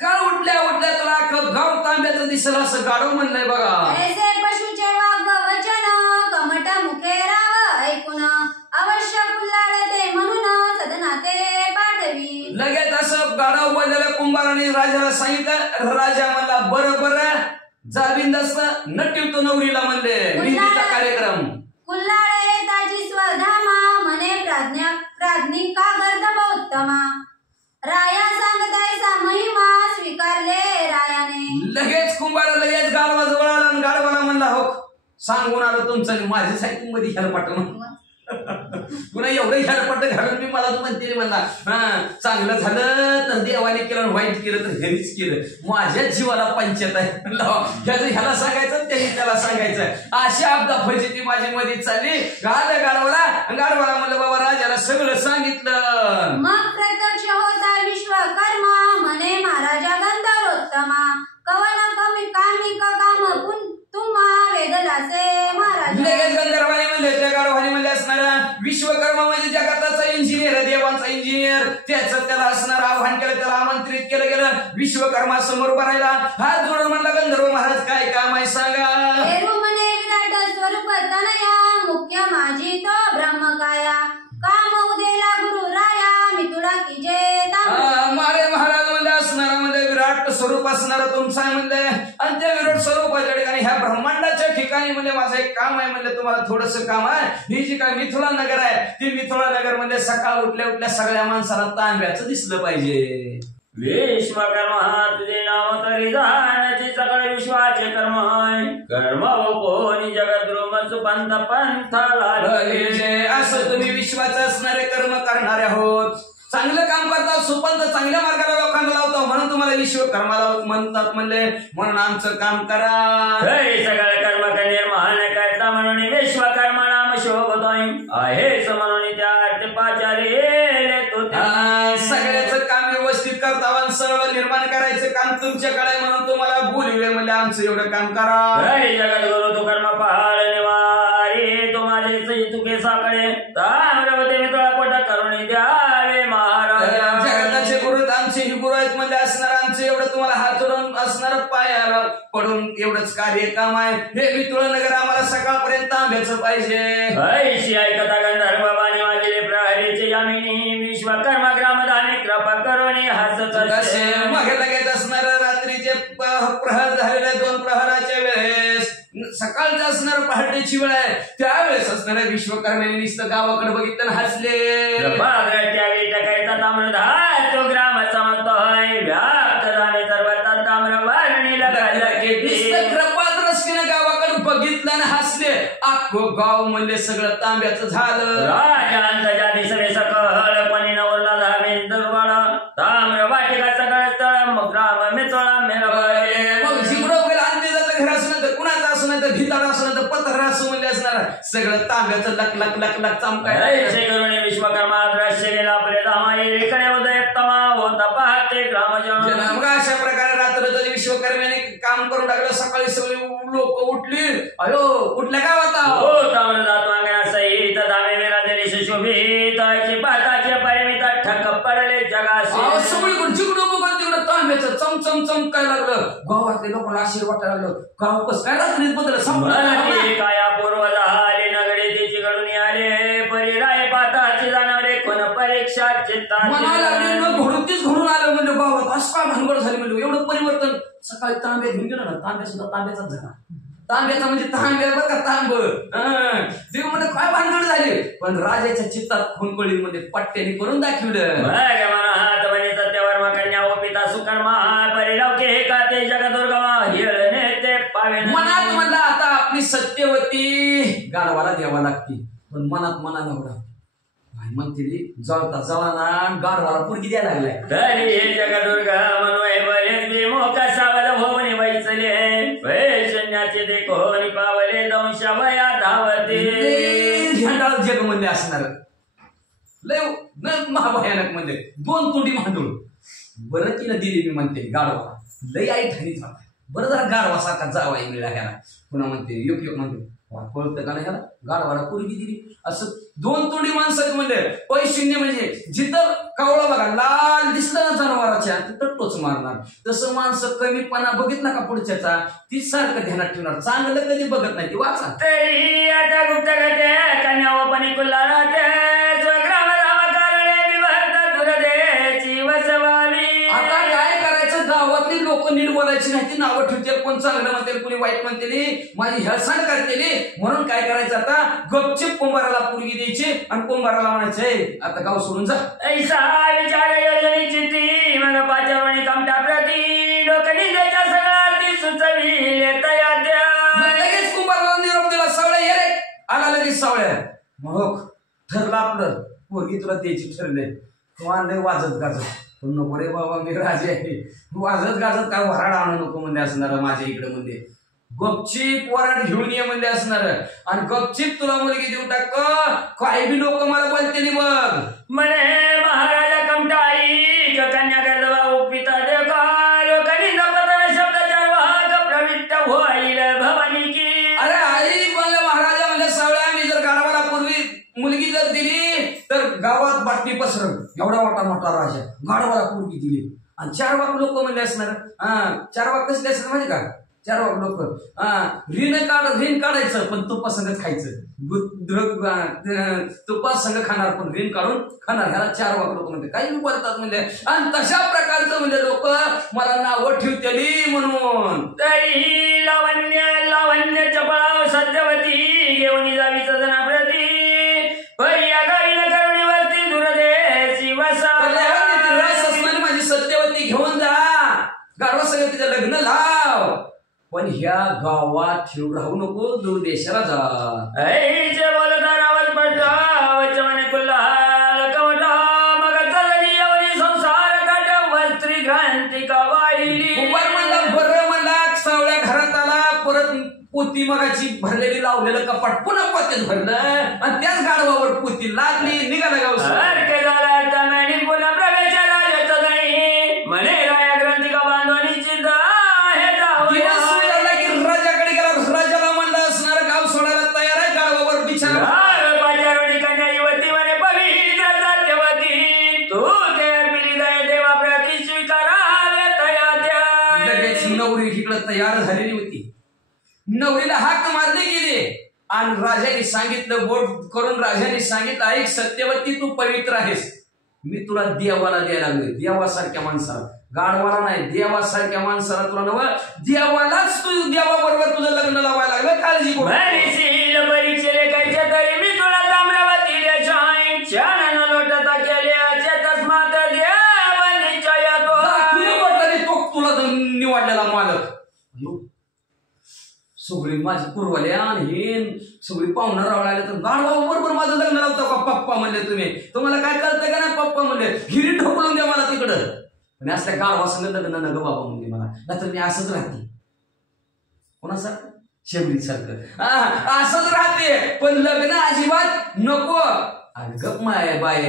काळ उठल्या उठल्या तुला अख्खं गाव तांब्याचं दिसल असं गाडव म्हणलंय बघा. ऐसे पशुचे वाग् वचन कमट मुखे राव ऐकून अवश्य कुल्हाडते म्हणून सदनाते पाठवी. लगेच असं गाडव बोललेलं कुंभाराने राजाला सांगितलं. राजा म्हणला बरं बरं जा बिंदास्त नटिवतो नवरीला म्हणले मेहंदीचा कार्यक्रम. कुल्हाड येताची स्वधामा म्हणे प्राज्ञिका गर्दभोत्तमा. राया सांगतायचा महिमा स्वीकारले रायाने. लगेच कुंभार लगेच गाडवा जवळ आला आणि गाडवाला म्हणला हो सांगून आलो तुमचं माझ्यासाठी मध्ये हेलपाट पुन्हा एवढं हेलपाट घालून मी मला तू म्हणते म्हणला. हा चांगलं झालं तर देवाने केलं, वाईट केलं तर ह्यानीच केलं. माझ्या जीवाला पंचायत आहे ह्याला सांगायचं त्यांनी त्याला सांगायचं. अशा अब्दा फजिती माझी मध्ये चालली. गाडवाला म्हणलं बाबा राजाला सगळं सांगितलं. मग प्रत्यक्ष होता विश्वकर्मा म्हणे महाराजा गंधर्वोत्तमा. कवन कमी कामी काम तुम्हा वेदलासे महाराज. लगेच गंधर्वाने म्हणले त्या गाडवाने म्हणले असणार विश्वकर्मा म्हणजे जगाताचा इंजिनियर, देवांचा इंजिनियर. त्याचं त्याला असणार आव्हान केलं, त्याला आमंत्रित केलं गेलं. विश्वकर्मा समोर उभा राहिला, हात जोडून म्हणला गंधर्व महाराज काय काम आहे सांगा. म्हणे विराट स्वरूप तनया मुख्य माझी तो ब्रह्मकाया. काम उदेला गुरु राया मी तुला की जे मारे महाराज म्हणले असणार म्हणजे विराट स्वरूप असणार तुमचं आहे म्हणले. आणि त्या विराट स्वरूपाच्या ठिकाणी ह्या ब्रह्मांडाच्या ठिकाणी म्हणजे माझं एक काम आहे म्हणले. तुम्हाला थोडस काम आहे. ही जी काय मिथिला नगर आहे ती मिथिला नगर म्हणजे सकाळ उठल्या उठल्या सगळ्या माणसाला तांब्याचं दिसलं पाहिजे. विश्वकर्मा तुझे नाव तरी जाण्याची सगळे विश्वाचे कर्म कर्म कोणी जगद्रुम सुपंथ पंथाला. असं तुम्ही विश्वाचं असणारे कर्म करणारे आहोत. चांगलं काम करता, सुपंथ चांगल्या मार्गाला लोकांना लावतो म्हणून तुम्हाला विश्वकर्माला म्हणतात म्हणले. म्हणून आमचं काम करा. सगळे कर्म निर्माण करता म्हणून विश्वकर्मा नाम शोभतोय आहेच म्हणून त्या सगळ्याचं काम व्यवस्थित करता आणि सर्व निर्माण करायचं काम तुमच्याकडे म्हणून तुम्हाला बोलवे म्हणजे आमचं एवढं काम करा. जगद्गुरु तू कर्म पहाड निवारी तुम्हाला तुके साकडे ताम्रवते मी तुला पोटा करून द्यावे महाराज. जगताचे गुरु आमचे ही गुरु आहेत म्हणजे असणार आमचं एवढं तुम्हाला हात जोडून असणार पायाला पडून एवढंच कार्य काम आहे. हे मिथुळा नगर आम्हाला सकाळपर्यंत तांब्याचं पाहिजे. ऐशी ऐकता गंधर्व बाणी वाजले प्रहरीचे यामिनी विश्वकर्मा ग्रामधानी कृपा करून हसत मग लगेच असणार रात्रीचे प्रहर झालेले 2 प्रहराच्या वेळेस सकाळचं असणार पहाटेची वेळ आहे त्यावेळेस असणाऱ्या विश्वकर्म्याने नुसतं गावाकडे बघितलं हसले. त्यावेळी टकायचा ताम्रधार तो ग्राम समजतोय व्याप्त झाले सर्व ताम्र वारणीला कृपादृष्टीने गावाकडे बघितलं आणि हसले. अख्खं गाव म्हणले सगळं तांब्याचं झालं. राजांच्या दिसले सकळ कोणी नवरला धामे दुर्बळ ताम्र वाटिका सगळं स्थळ मग ग्राम मिथुळा मग जिकडं वगैरे आणले जातं घर असं तर कुणाचं असं नाही तर भिताड असं नाही तर पत्र असं म्हणले असणार सगळं तांब्याचं लक लक लक लक चमकायचं करून विश्वकर्मा दृश्य गेला आपले धामा इकडे उदय तमा होता पाहते ग्रामजन. मग अशा प्रकारे रात्र तरी विश्वकर्म्याने काम करून टाकलं. सकाळी सगळी लोक उठली. अयो कुठल्या गावात हो ताम्र जात मागण्या सहित धामे विराजली सुशोभित पाताचे परिमित ठक पडले जगास सगळीकडे जिकडं बघा तिकडं तांब्याचं चमचम चमकाय लागलं. गावातले लोकांना आशीर्वाद वाटायला लागलं. गाव कसं काय रात्रीत बदल काया पूर्व झाले नगडे तिची घडून आले परिराय पाताची जाणवले कोण परीक्षा चित्ता घडून आलं म्हणजे गावात असं काय भानगड झाली म्हणजे एवढं परिवर्तन. सकाळी तांब्या घेऊन गेलं ना तांब्या सुद्धा तांब्याचाच झाला. तांब्याचा म्हणजे तांब्या बरं का तांब देव म्हणजे काय भानगड झाली पण राजाच्या चित्तात खोनकळी मध्ये पट्ट्याने करून दाखवलं. सत्यावर कन्या व पिता सुकर्मा परिलवके हे का ते जगदुर्गमा हिरणे ते पावे मनात म्हणला आता आपली सत्यवती गाडवाला द्यावा लागते पण मनात मना नवरा म्हणते जळता जळाना गाडवाला पुरगी द्यायला लागलाय. तरी हे जगदुर्गा मनोय बरे मोका सावल होऊन वैसले शून्याचे ते कोणी पावले दंशावया धावते. झेंडाळ जग म्हणजे असणार लय महाभयानक म्हणजे 2 कोटी मांडूळ बरं तिला दिली मी म्हणते गाडवा लय आई ठाणी जात बरं जरा गाढवासारखा जावाई मिळाला ह्याला. पुन्हा म्हणते योग म्हणते कळतं का नाही ह्याला, गाढवाला पोरगी दिली. असं दोन तोंडी माणसं म्हणले. पैशून्य म्हणजे जिथं कावळा बघा लाल दिसलं ना जनावराच्या तिथं टोच मारणार. तसं माणसं कमीपणा बघितला का पुढच्याचा तीच सारखं ध्यानात ठेवणार. चांगलं कधी बघत नाही ती वाचा. तरी आता गुप्त गते कन्यावपणी कुल्लाला ते स्वग्राम राम कारणे विभक्त दुर्देची वसवावी. आता काय करायचं, गावातली लोक नीट बोलायची नाही, ती नावं ठेवतील, कोण चांगलं म्हणतील कोणी वाईट म्हणतील, माझी हेळसांड करतील. म्हणून काय करायचं आता, गपचिप कुंभाराला पोरगी द्यायची आणि कुंभाराला म्हणायचंय आता गाव सोडून जा. ऐसा विचार योजनी चित्ती मग पाचवणी कमटा प्रती डोकनी द्यायच्या सगळ्या सुचवी तया द्या. लगेच कुंभाराला निरोप दिला, सावळ्या ये रे. आला लगेच सावळ्या. मग ठरलं आपलं, पोरगी तुला द्यायची ठरले. तू आणलंय वाजत गाजत, पण नको रे बाबा मी राजे आहे, वाजत गाजत काय वराड आणू नको म्हणजे असणार माझ्या इकडे म्हणजे. गपचीप वराड घेऊन ये म्हणजे असणार आणि गपचीप तुला मुलगी देऊ टाक. काही बी लोक मला बोलते बघ म्हणे महाराजा कमटाई कन्या गर्दवा उपिता देखा लोकांनी नपतन शब्दाचार वाहक प्रविष्ट होईल भवानी की. अरे आई बोलले महाराजा म्हणजे सावळ्या, मी जर गावाला पूर्वी मुलगी जर दिली तर गावात बातमी पसरल. एवढा मोठा राजा गाढवाला पोरगी दिली आणि 4 वाक लोक म्हणजे असणार. 4 वाक कसले असणार माहिती का, 4 वाक लोक ऋण काढायचं पण तुपा संग खायचं. तुपा संग खाणार पण ऋण काढून खाणार. ह्याला 4 वाक लोक म्हणजे काही बोलतात म्हणजे. आणि तशा प्रकारचं म्हणजे लोक मला नावं ठेवतेली म्हणून. तरी लावण्य चपळाव सत्यवती घेऊन जावी सजना प्रती पर्या गावीन करुणीवरती दुर्देशी वसा. माझी सत्यवती घेऊन जा, गाढवा सगळं तिचं लग्न लाव, पण ह्या गावात ठेवून राहू नको, दूर देशाला जा. ऐचे बोलता नावच पडता वचमने कुल्हाल कवटा मग चलनी येऊनी संसार काट वस्त्री क्रांती का वाहिली. कुंभार म्हणला बरं म्हणला, सावळ्या घरात आला, परत पोती मगाची भरलेली लावलेलं कपाट पुन्हा पोत्यात भरलं आणि त्याच गाढवावर पोती लागली. निघाला गाव सारखे झाला तमेनी पुन्हा प्रवेशाला येत नाही म्हणे राया ग्रंथी का बांधवणी चिंता हे राजाकडे गेला. राजाला म्हणलं असणार गाव सोडायला तयार आहे. गाढवावर बिचारा पाचारवणी कन्या युवती म्हणे पवित्र सत्यवती तू तेर मिली दय देवा प्रती स्वीकाराव्या तया द्या. लगेच नवरी इकडं तयार झालेली होती. नवरीला हाक मारली गेली आणि राजाने सांगितलं, बोट करून राजाने सांगितलं, ऐक सत्यवती तू पवित्र आहेस, मी तुला देवाला द्यायला लागलोय. देवासारख्या माणसाला, गाढवाला नाही, देवासारख्या माणसाला तुला नव देवालाच तू देवाबरोबर तुझं लग्न लावायला लागलं. काळजी करू परीक्षेले कायच्या तरी मी तुला ताम्रवती द्यायच्या छान लोटता केल्याचे तस्मात देव निश्चय तो तुला निवडलेला मालक. सगळी माझी पूर्वले आणि हे सगळी पाहुणा रावळाले तर गाढवा बरोबर माझं लग्न लावतो का पप्पा म्हणले. तुम्ही तुम्हाला काय कळतंय का नाही पप्पा म्हणले, हिरी ढोकळून द्या मला तिकडं. पण असल्या गाढवा संग लग्न नग बाबा म्हणजे मला, नाहीतर मी असंच राहते. कोणासारखं शेवडी सारखं असंच राहते, पण लग्न अजिबात नको. गप माय बाय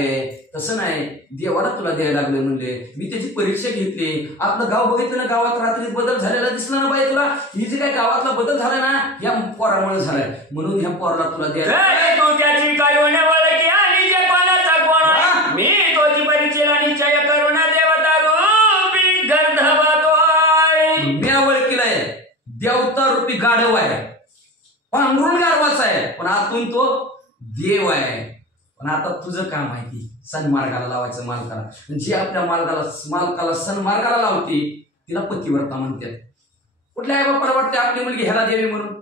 तसं नाही, देवाला तुला द्यायला लागलं म्हणले. मी त्याची परीक्षा घेतली. आपलं गाव बघितलं ना, गावात रात्री बदल झालेला दिसला ना बाई तुला. ही जे काय गावातला बदल झाला ना या पोरामुळे झालाय, म्हणून ह्या पोराला तुला द्यायला. त्याची करुण वळकी आणि जे कोणाचा कोण मी तोची परीक्षेला निश्चय करुण देवता रूपी गंधवतोय. मी ओळखीला आहे, देवता रूपी गाढव आहे, पांघरुण गाढवाचा आहे, पण आतून तो देव आहे. पण आता तुझं काम आहे ती सन्मार्गाला लावायचं मालकाला. जे आपल्या मालकाला सन्मार्गाला लावते तिला पतिव्रता म्हणतात. कुठल्या आई बापाला वाटते आपली मुलगी ह्याला द्यावी म्हणून,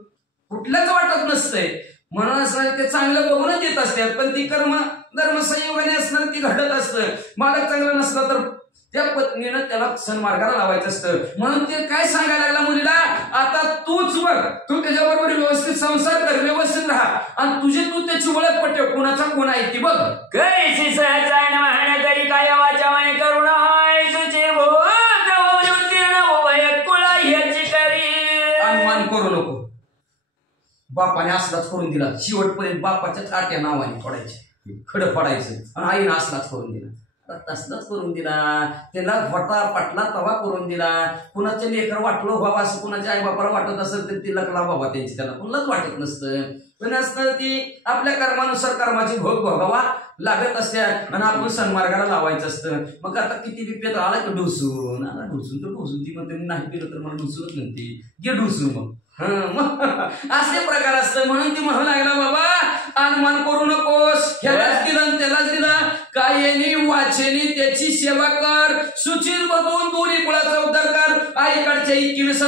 कुठल्याच वाटत नसतंय. म्हणून असणार ते चांगलं बघूनच येत असतात, पण ती धर्म संयोगाने असणार ती घडत असतं. मालक चांगला नसला तर त्या पत्नीनं त्याला सन्मार्गाला लावायचं असतं. म्हणून ते काय सांगायला लागला मुलीला, आता तूच बघ, तू त्याच्याबरोबर व्यवस्थित संसार कर, व्यवस्थित राहा आणि तुझी तू त्याची ओळख पटव, कोणाचा कोण आहे ती बघ. कैसी सहजान वाहन करी काय वाचावणे करुणा सुचे भूत उत्तीर्ण उभय कुळा ह्याची करी. अनुमान करू नको. बापाने असलाच करून दिला, शेवटपर्यंत बापाच्याच आट्या नावाने पडायचे, खडं पडायचं आणि आईनं असलाच करून दिला. तसलाच करून दिला, त्याला वटा पाटला तवा करून दिला. कुणाचे लेकर वाटलं व्हावं असं कुणाच्या आई बापाला वाटत असेल तर तिला कला बाबा त्यांची त्याला कुणालाच वाटत नसतं. पण असतं ती आपल्या कर्मानुसार कर्माची भोग भोगावा लागत असते आणि आपण सन्मार्गाला लावायचं असतं. मग आता किती बिप्यात आला की ढोसून आला, ढोसून तर ढोसून ती म्हणते नाही पिलं तर मला ढोसूनच म्हणते, घे ढोसून. मग असे प्रकार असतं. म्हणून ती म्हणू लागला बाबा अनुमान करू नकोस, ह्यालाच दिलं त्यालाच दिलं, कायेनी वाचेनी त्याची सेवा कर, सुचित बदून दोन्ही कुळाचा उद्धार कर. आईकडच्या 21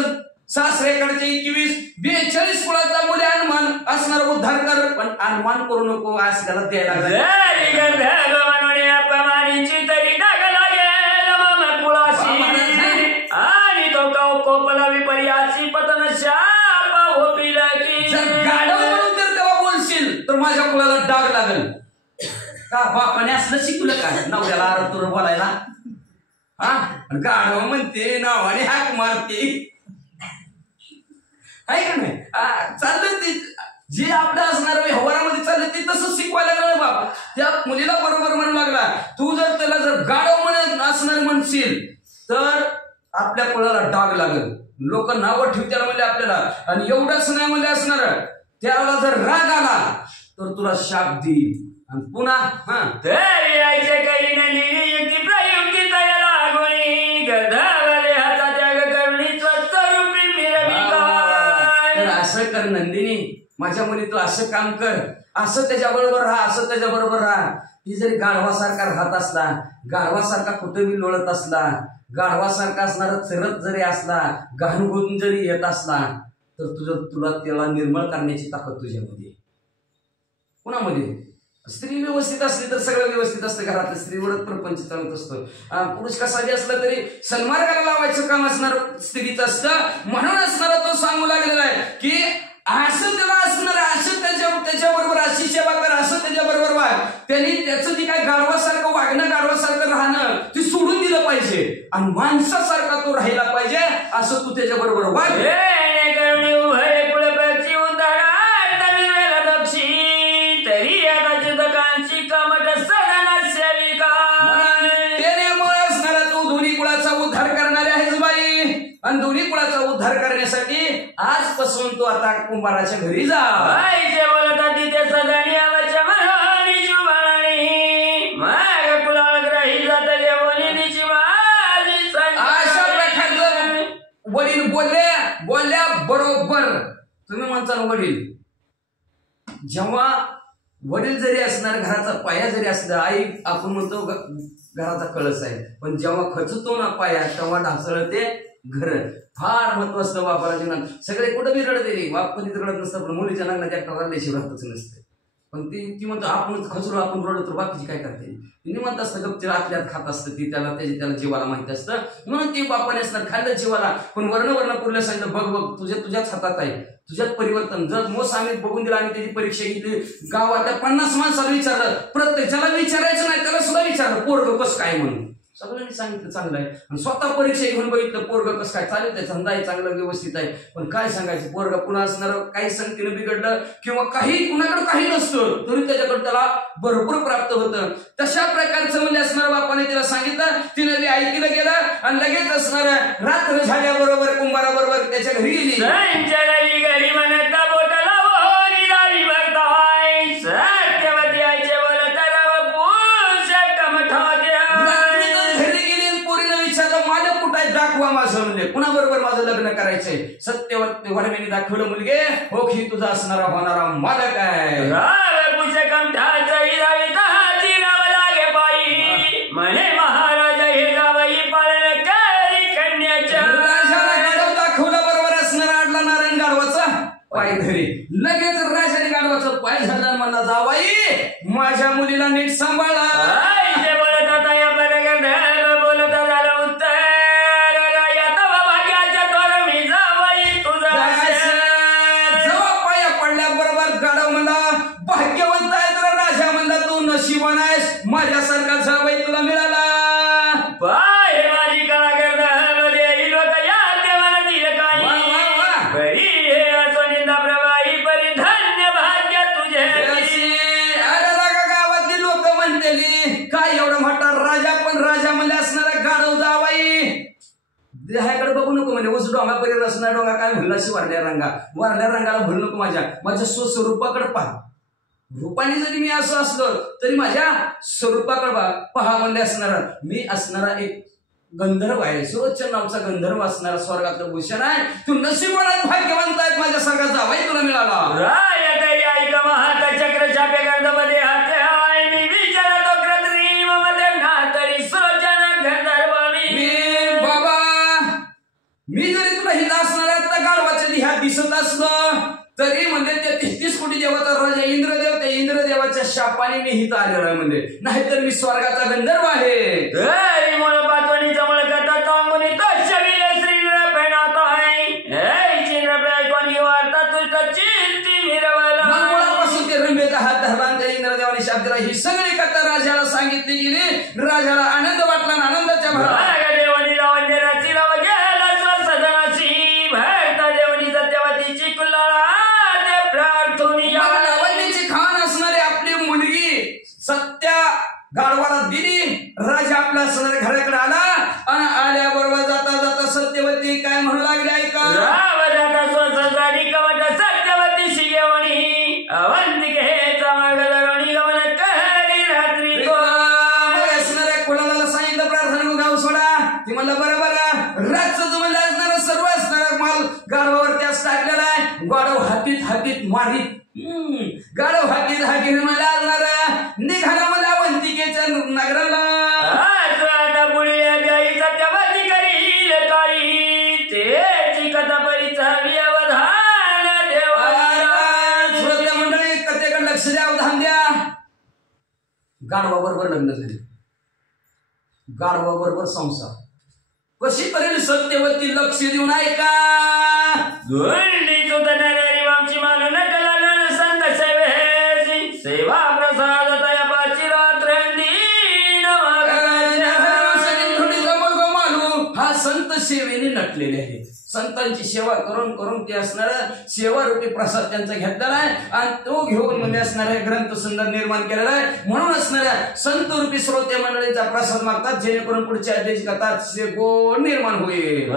सासरेकडचे 21 42 कुळाचा मुले अनुमान असणार उद्धार कर, पण अनुमान करू नको आज त्याला द्यायला आणि तो कोपला विपर्याची पतन शाप गाढव म्हणून तर तेव्हा बोलशील तर माझ्या कुळाला डाग लागेल का? बापाने असलं शिकलं का नवऱ्याला आरतुर बोलायला? हा, गाढव म्हणते नावाने हाक मारते आहे का नाही? चाललं ते जे आपलं असणार व्यवहारामध्ये चाललं ते तसं शिकवायला लागलं. बाप त्या मुलीला बरोबर म्हणू लागला, तू जर त्याला जर गाढव म्हणत असणार म्हणशील तर आपल्या कुळाला डाग लागल, लोक नावं ठेवत्याला म्हणजे आपल्याला. आणि एवढंच नाही म्हणजे असणार त्याला जर राग आला तर तुला शाप देईल. आणि पुन्हा असं कर नंदिनी, माझ्या मुली तू असं काम कर, असं त्याच्याबरोबर राहा, असं त्याच्याबरोबर राहा. ती जरी गाढवासारखा राहत असला, गाढवासारखा कुठं बी लोळत असला, गाढवासारखा असणारा चरत जरी असला, घाणगुण जरी येत असला तर तुला त्याला निर्मळ करण्याची ताकद तुझ्यामध्ये. कुणामध्ये? स्त्री व्यवस्थित असली तर सगळं व्यवस्थित असतं घरात, स्त्रीवरच प्रपंच चालत असतो. पुरुष कसाही असला तरी सन्मार्गाला लावायचं काम असणार स्त्रीचं असतं. म्हणून असणारा तो सांगू लागलेला आहे की असं त्याला असणार, असं त्याच्याबरोबर अशी सेवा कर, असं त्याच्याबरोबर वाग. त्यांनी त्याचं जे काय गाढवासारखं वागणं, गाढवासारखं राहणं ते सोडून दिलं पाहिजे आणि माणसासारखा तो राहिला पाहिजे, असं तू त्याच्याबरोबर वाग. आणि दोन्ही कुळाचा उद्धार करण्यासाठी आजपासून तू आता कुंभाराच्या घरी जा. अशा प्रकारचं वडील बोलल्या बरोबर. तुम्ही म्हणता वडील, जेव्हा वडील जरी असणार, घराचा पाया जरी असला, आई आपण म्हणतो घराचा कळस आहे, पण जेव्हा खचतो ना पाया तेव्हा ढासळते घर. फार महत्व असतं बापाला जीवनात. सगळे कुठं बी रडते, बाप कधीच रडत नसतं, पण मुलीच्या लग्नात एकटा रडल्याशिवाय राहतच नसतं. पण ती म्हणतो आपण खचलो, आपण रडतो, बाकीची काय करते? ती म्हणत असतं गपचीर आतल्यात खात असतं ती, त्याला जीवाला माहिती असतं. म्हणून ती बापाने असणार खाल्लं जीवाला, पण वर्ण पुरल्या सांगितलं बघ तुझ्याच हातात आहे, तुझ्यात परिवर्तन. जर मोस आम्ही बघून दिला आणि त्याची परीक्षा घेतली, गावातल्या 50 माणसाला विचारलं, प्रत्येक ज्याला विचारायचं नाही त्याला सुद्धा विचारलं पोरग कसं काय म्हणून. सगळ्यांनी सांगितलं चांगलं आहे. आणि स्वतः परीक्षा घेऊन बघितलं पोरग कसं काय चालेल, त्या धंदा आहे चांगलं व्यवस्थित आहे, पण काय सांगायचं पोरग पुन्हा असणार काही संगतीनं बिघडलं किंवा काही कुणाकडे काही नसतं तरी त्याच्याकडे त्याला भरपूर प्राप्त होतं. तशा प्रकारचं म्हणजे असणार बापाने तिला सांगितलं, तिने ते ऐकलं गेलं आणि लगेच असणार रात्र झाल्याबरोबर कुंभाराबरोबर त्याच्या घरी गेली. घरी म्हणता बोटाला दाखवा माझं म्हणले, कुणाबरोबर माझं लग्न करायचंय? सत्यवती वडमेनी दाखवलं मुलगे, हो की तुझा असणारा होणारा मालक आहे. म्हणे महाराज हे जावई पालन करी कन्याच्या. राजाला गाढव दाखवलं बरोबर असणार आडला नारायण गाढवाचा पाय धरी. लगेच राजाने गाढवाचा पाय झाला, मला जावाई माझ्या मुलीला नीट सांभाळा. माझ्यासारखा जावई तुला मिळाला. पाय माझी कला करता लोक या देवाला दिलं काही बरी हे असो निंदा प्रभाई परिधान्य भाग्य तुझे. गावातील लोक म्हणतेली उंच डोंगापर्यंत असणार डोंगा काय म्हणलाशी वारल्या रंगाला भरू नको माझ्या स्वस्वरूपाकडे पहा. रूपाने जरी मी असं असलो तरी माझ्या स्वरूपाकडे पहा म्हणले असणारा मी असणारा एक गंधर्व आहे. सर्वोच्च नावचा गंधर्व असणारा स्वर्गातलं भूषण आहे. तू नशिबवान भाग्यवंत आहेत माझ्या स्वर्गात जावाई तुला मिळाला. राय तरी ऐक महात चक्र छापे गर्दमध्ये हात आहे मी विचारतो कृत्री मध्ये ना तरी सुलोचन गंधर्व मी बाबा मी जरी तुला हित असणाऱ्या आता गाढवाच्या ह्या दिसत असलं तरी म्हणजे त्या 33 कोटी देवाचा राजा इंद्रदेव त्या इंद्रदेवाच्या शापाने मी हित आलेलो आहे म्हणजे नाहीतर मी स्वर्गाचा गंधर्व आहे. तरी मुळ पातवणी जमळ करता चांगुनी तशवीले श्रीरा पेणात आहे चिंद्र कोणी वार्ता तुझ चिंती मिरवला मुळापासून ते रंभेचा हात धरला त्या इंद्रदेवाने शाप दिला. ही सगळी कथा राजाला सांगितली गेली. राजाला आनंद वाटला आणि आनंदाच्या भरात देवनी लावंजराची लाव गेला सदनाची भरता देवनी सत्यवतीची कुल्लाळा ते प्रार्थुनी लावण्याची खान असणारी आपली मुलगी सत्या गाढवाला दिली. राजा आपल्या असणाऱ्या घराकडे आला आणि आल्याबरोबर जाता जाता सत्यवती काय म्हणू लागली ऐका. स्वसंसारी कवट सत्यवती शिगवणी अवंतिके हे चमगदरणी गमन कहरी रात्री असणाऱ्या कोणाला सांगितलं प्रार्थना गाव सोडा. ती म्हणलं बरोबर रातचं तुम्हाला असणारा सर्व असणारा माल गाढवावरती आज टाकलेला आहे. गाढव हातीत मारीत गाढव हाकीत मला असणारा निघाला मला अवंतिकेच्या नगराला. आता बुडल्या जाई सत्यवती करील काळी तेची कथा परिचावी अवधान देवा. श्रोते मंडळी कथेकडे लक्ष द्या अवधान द्या. गाढवा बरोबर लग्न झाले. गाढवा बरोबर संसार कशी करेल सत्यवती लक्ष देऊन ऐका. दोंडी तुतनगरी वामची मालून कलालन संत सेवेसी सेवा प्रसाद तया पाची रात्रंदी हा संत सेवेने नटलेले आहेत. संतांची सेवा करून करून ते असणारा सेवा रूपी प्रसाद त्यांचा घेतलेला आहे आणि तो घेऊन म्हणजे असणारा ग्रंथ सुंदर निर्माण केलेला आहे. म्हणून असणाऱ्या संत रूपी श्रोते मंडळीचा प्रसाद मागतात जेणेकरून पुढच्या अध्यायाची कथा निर्माण होईल.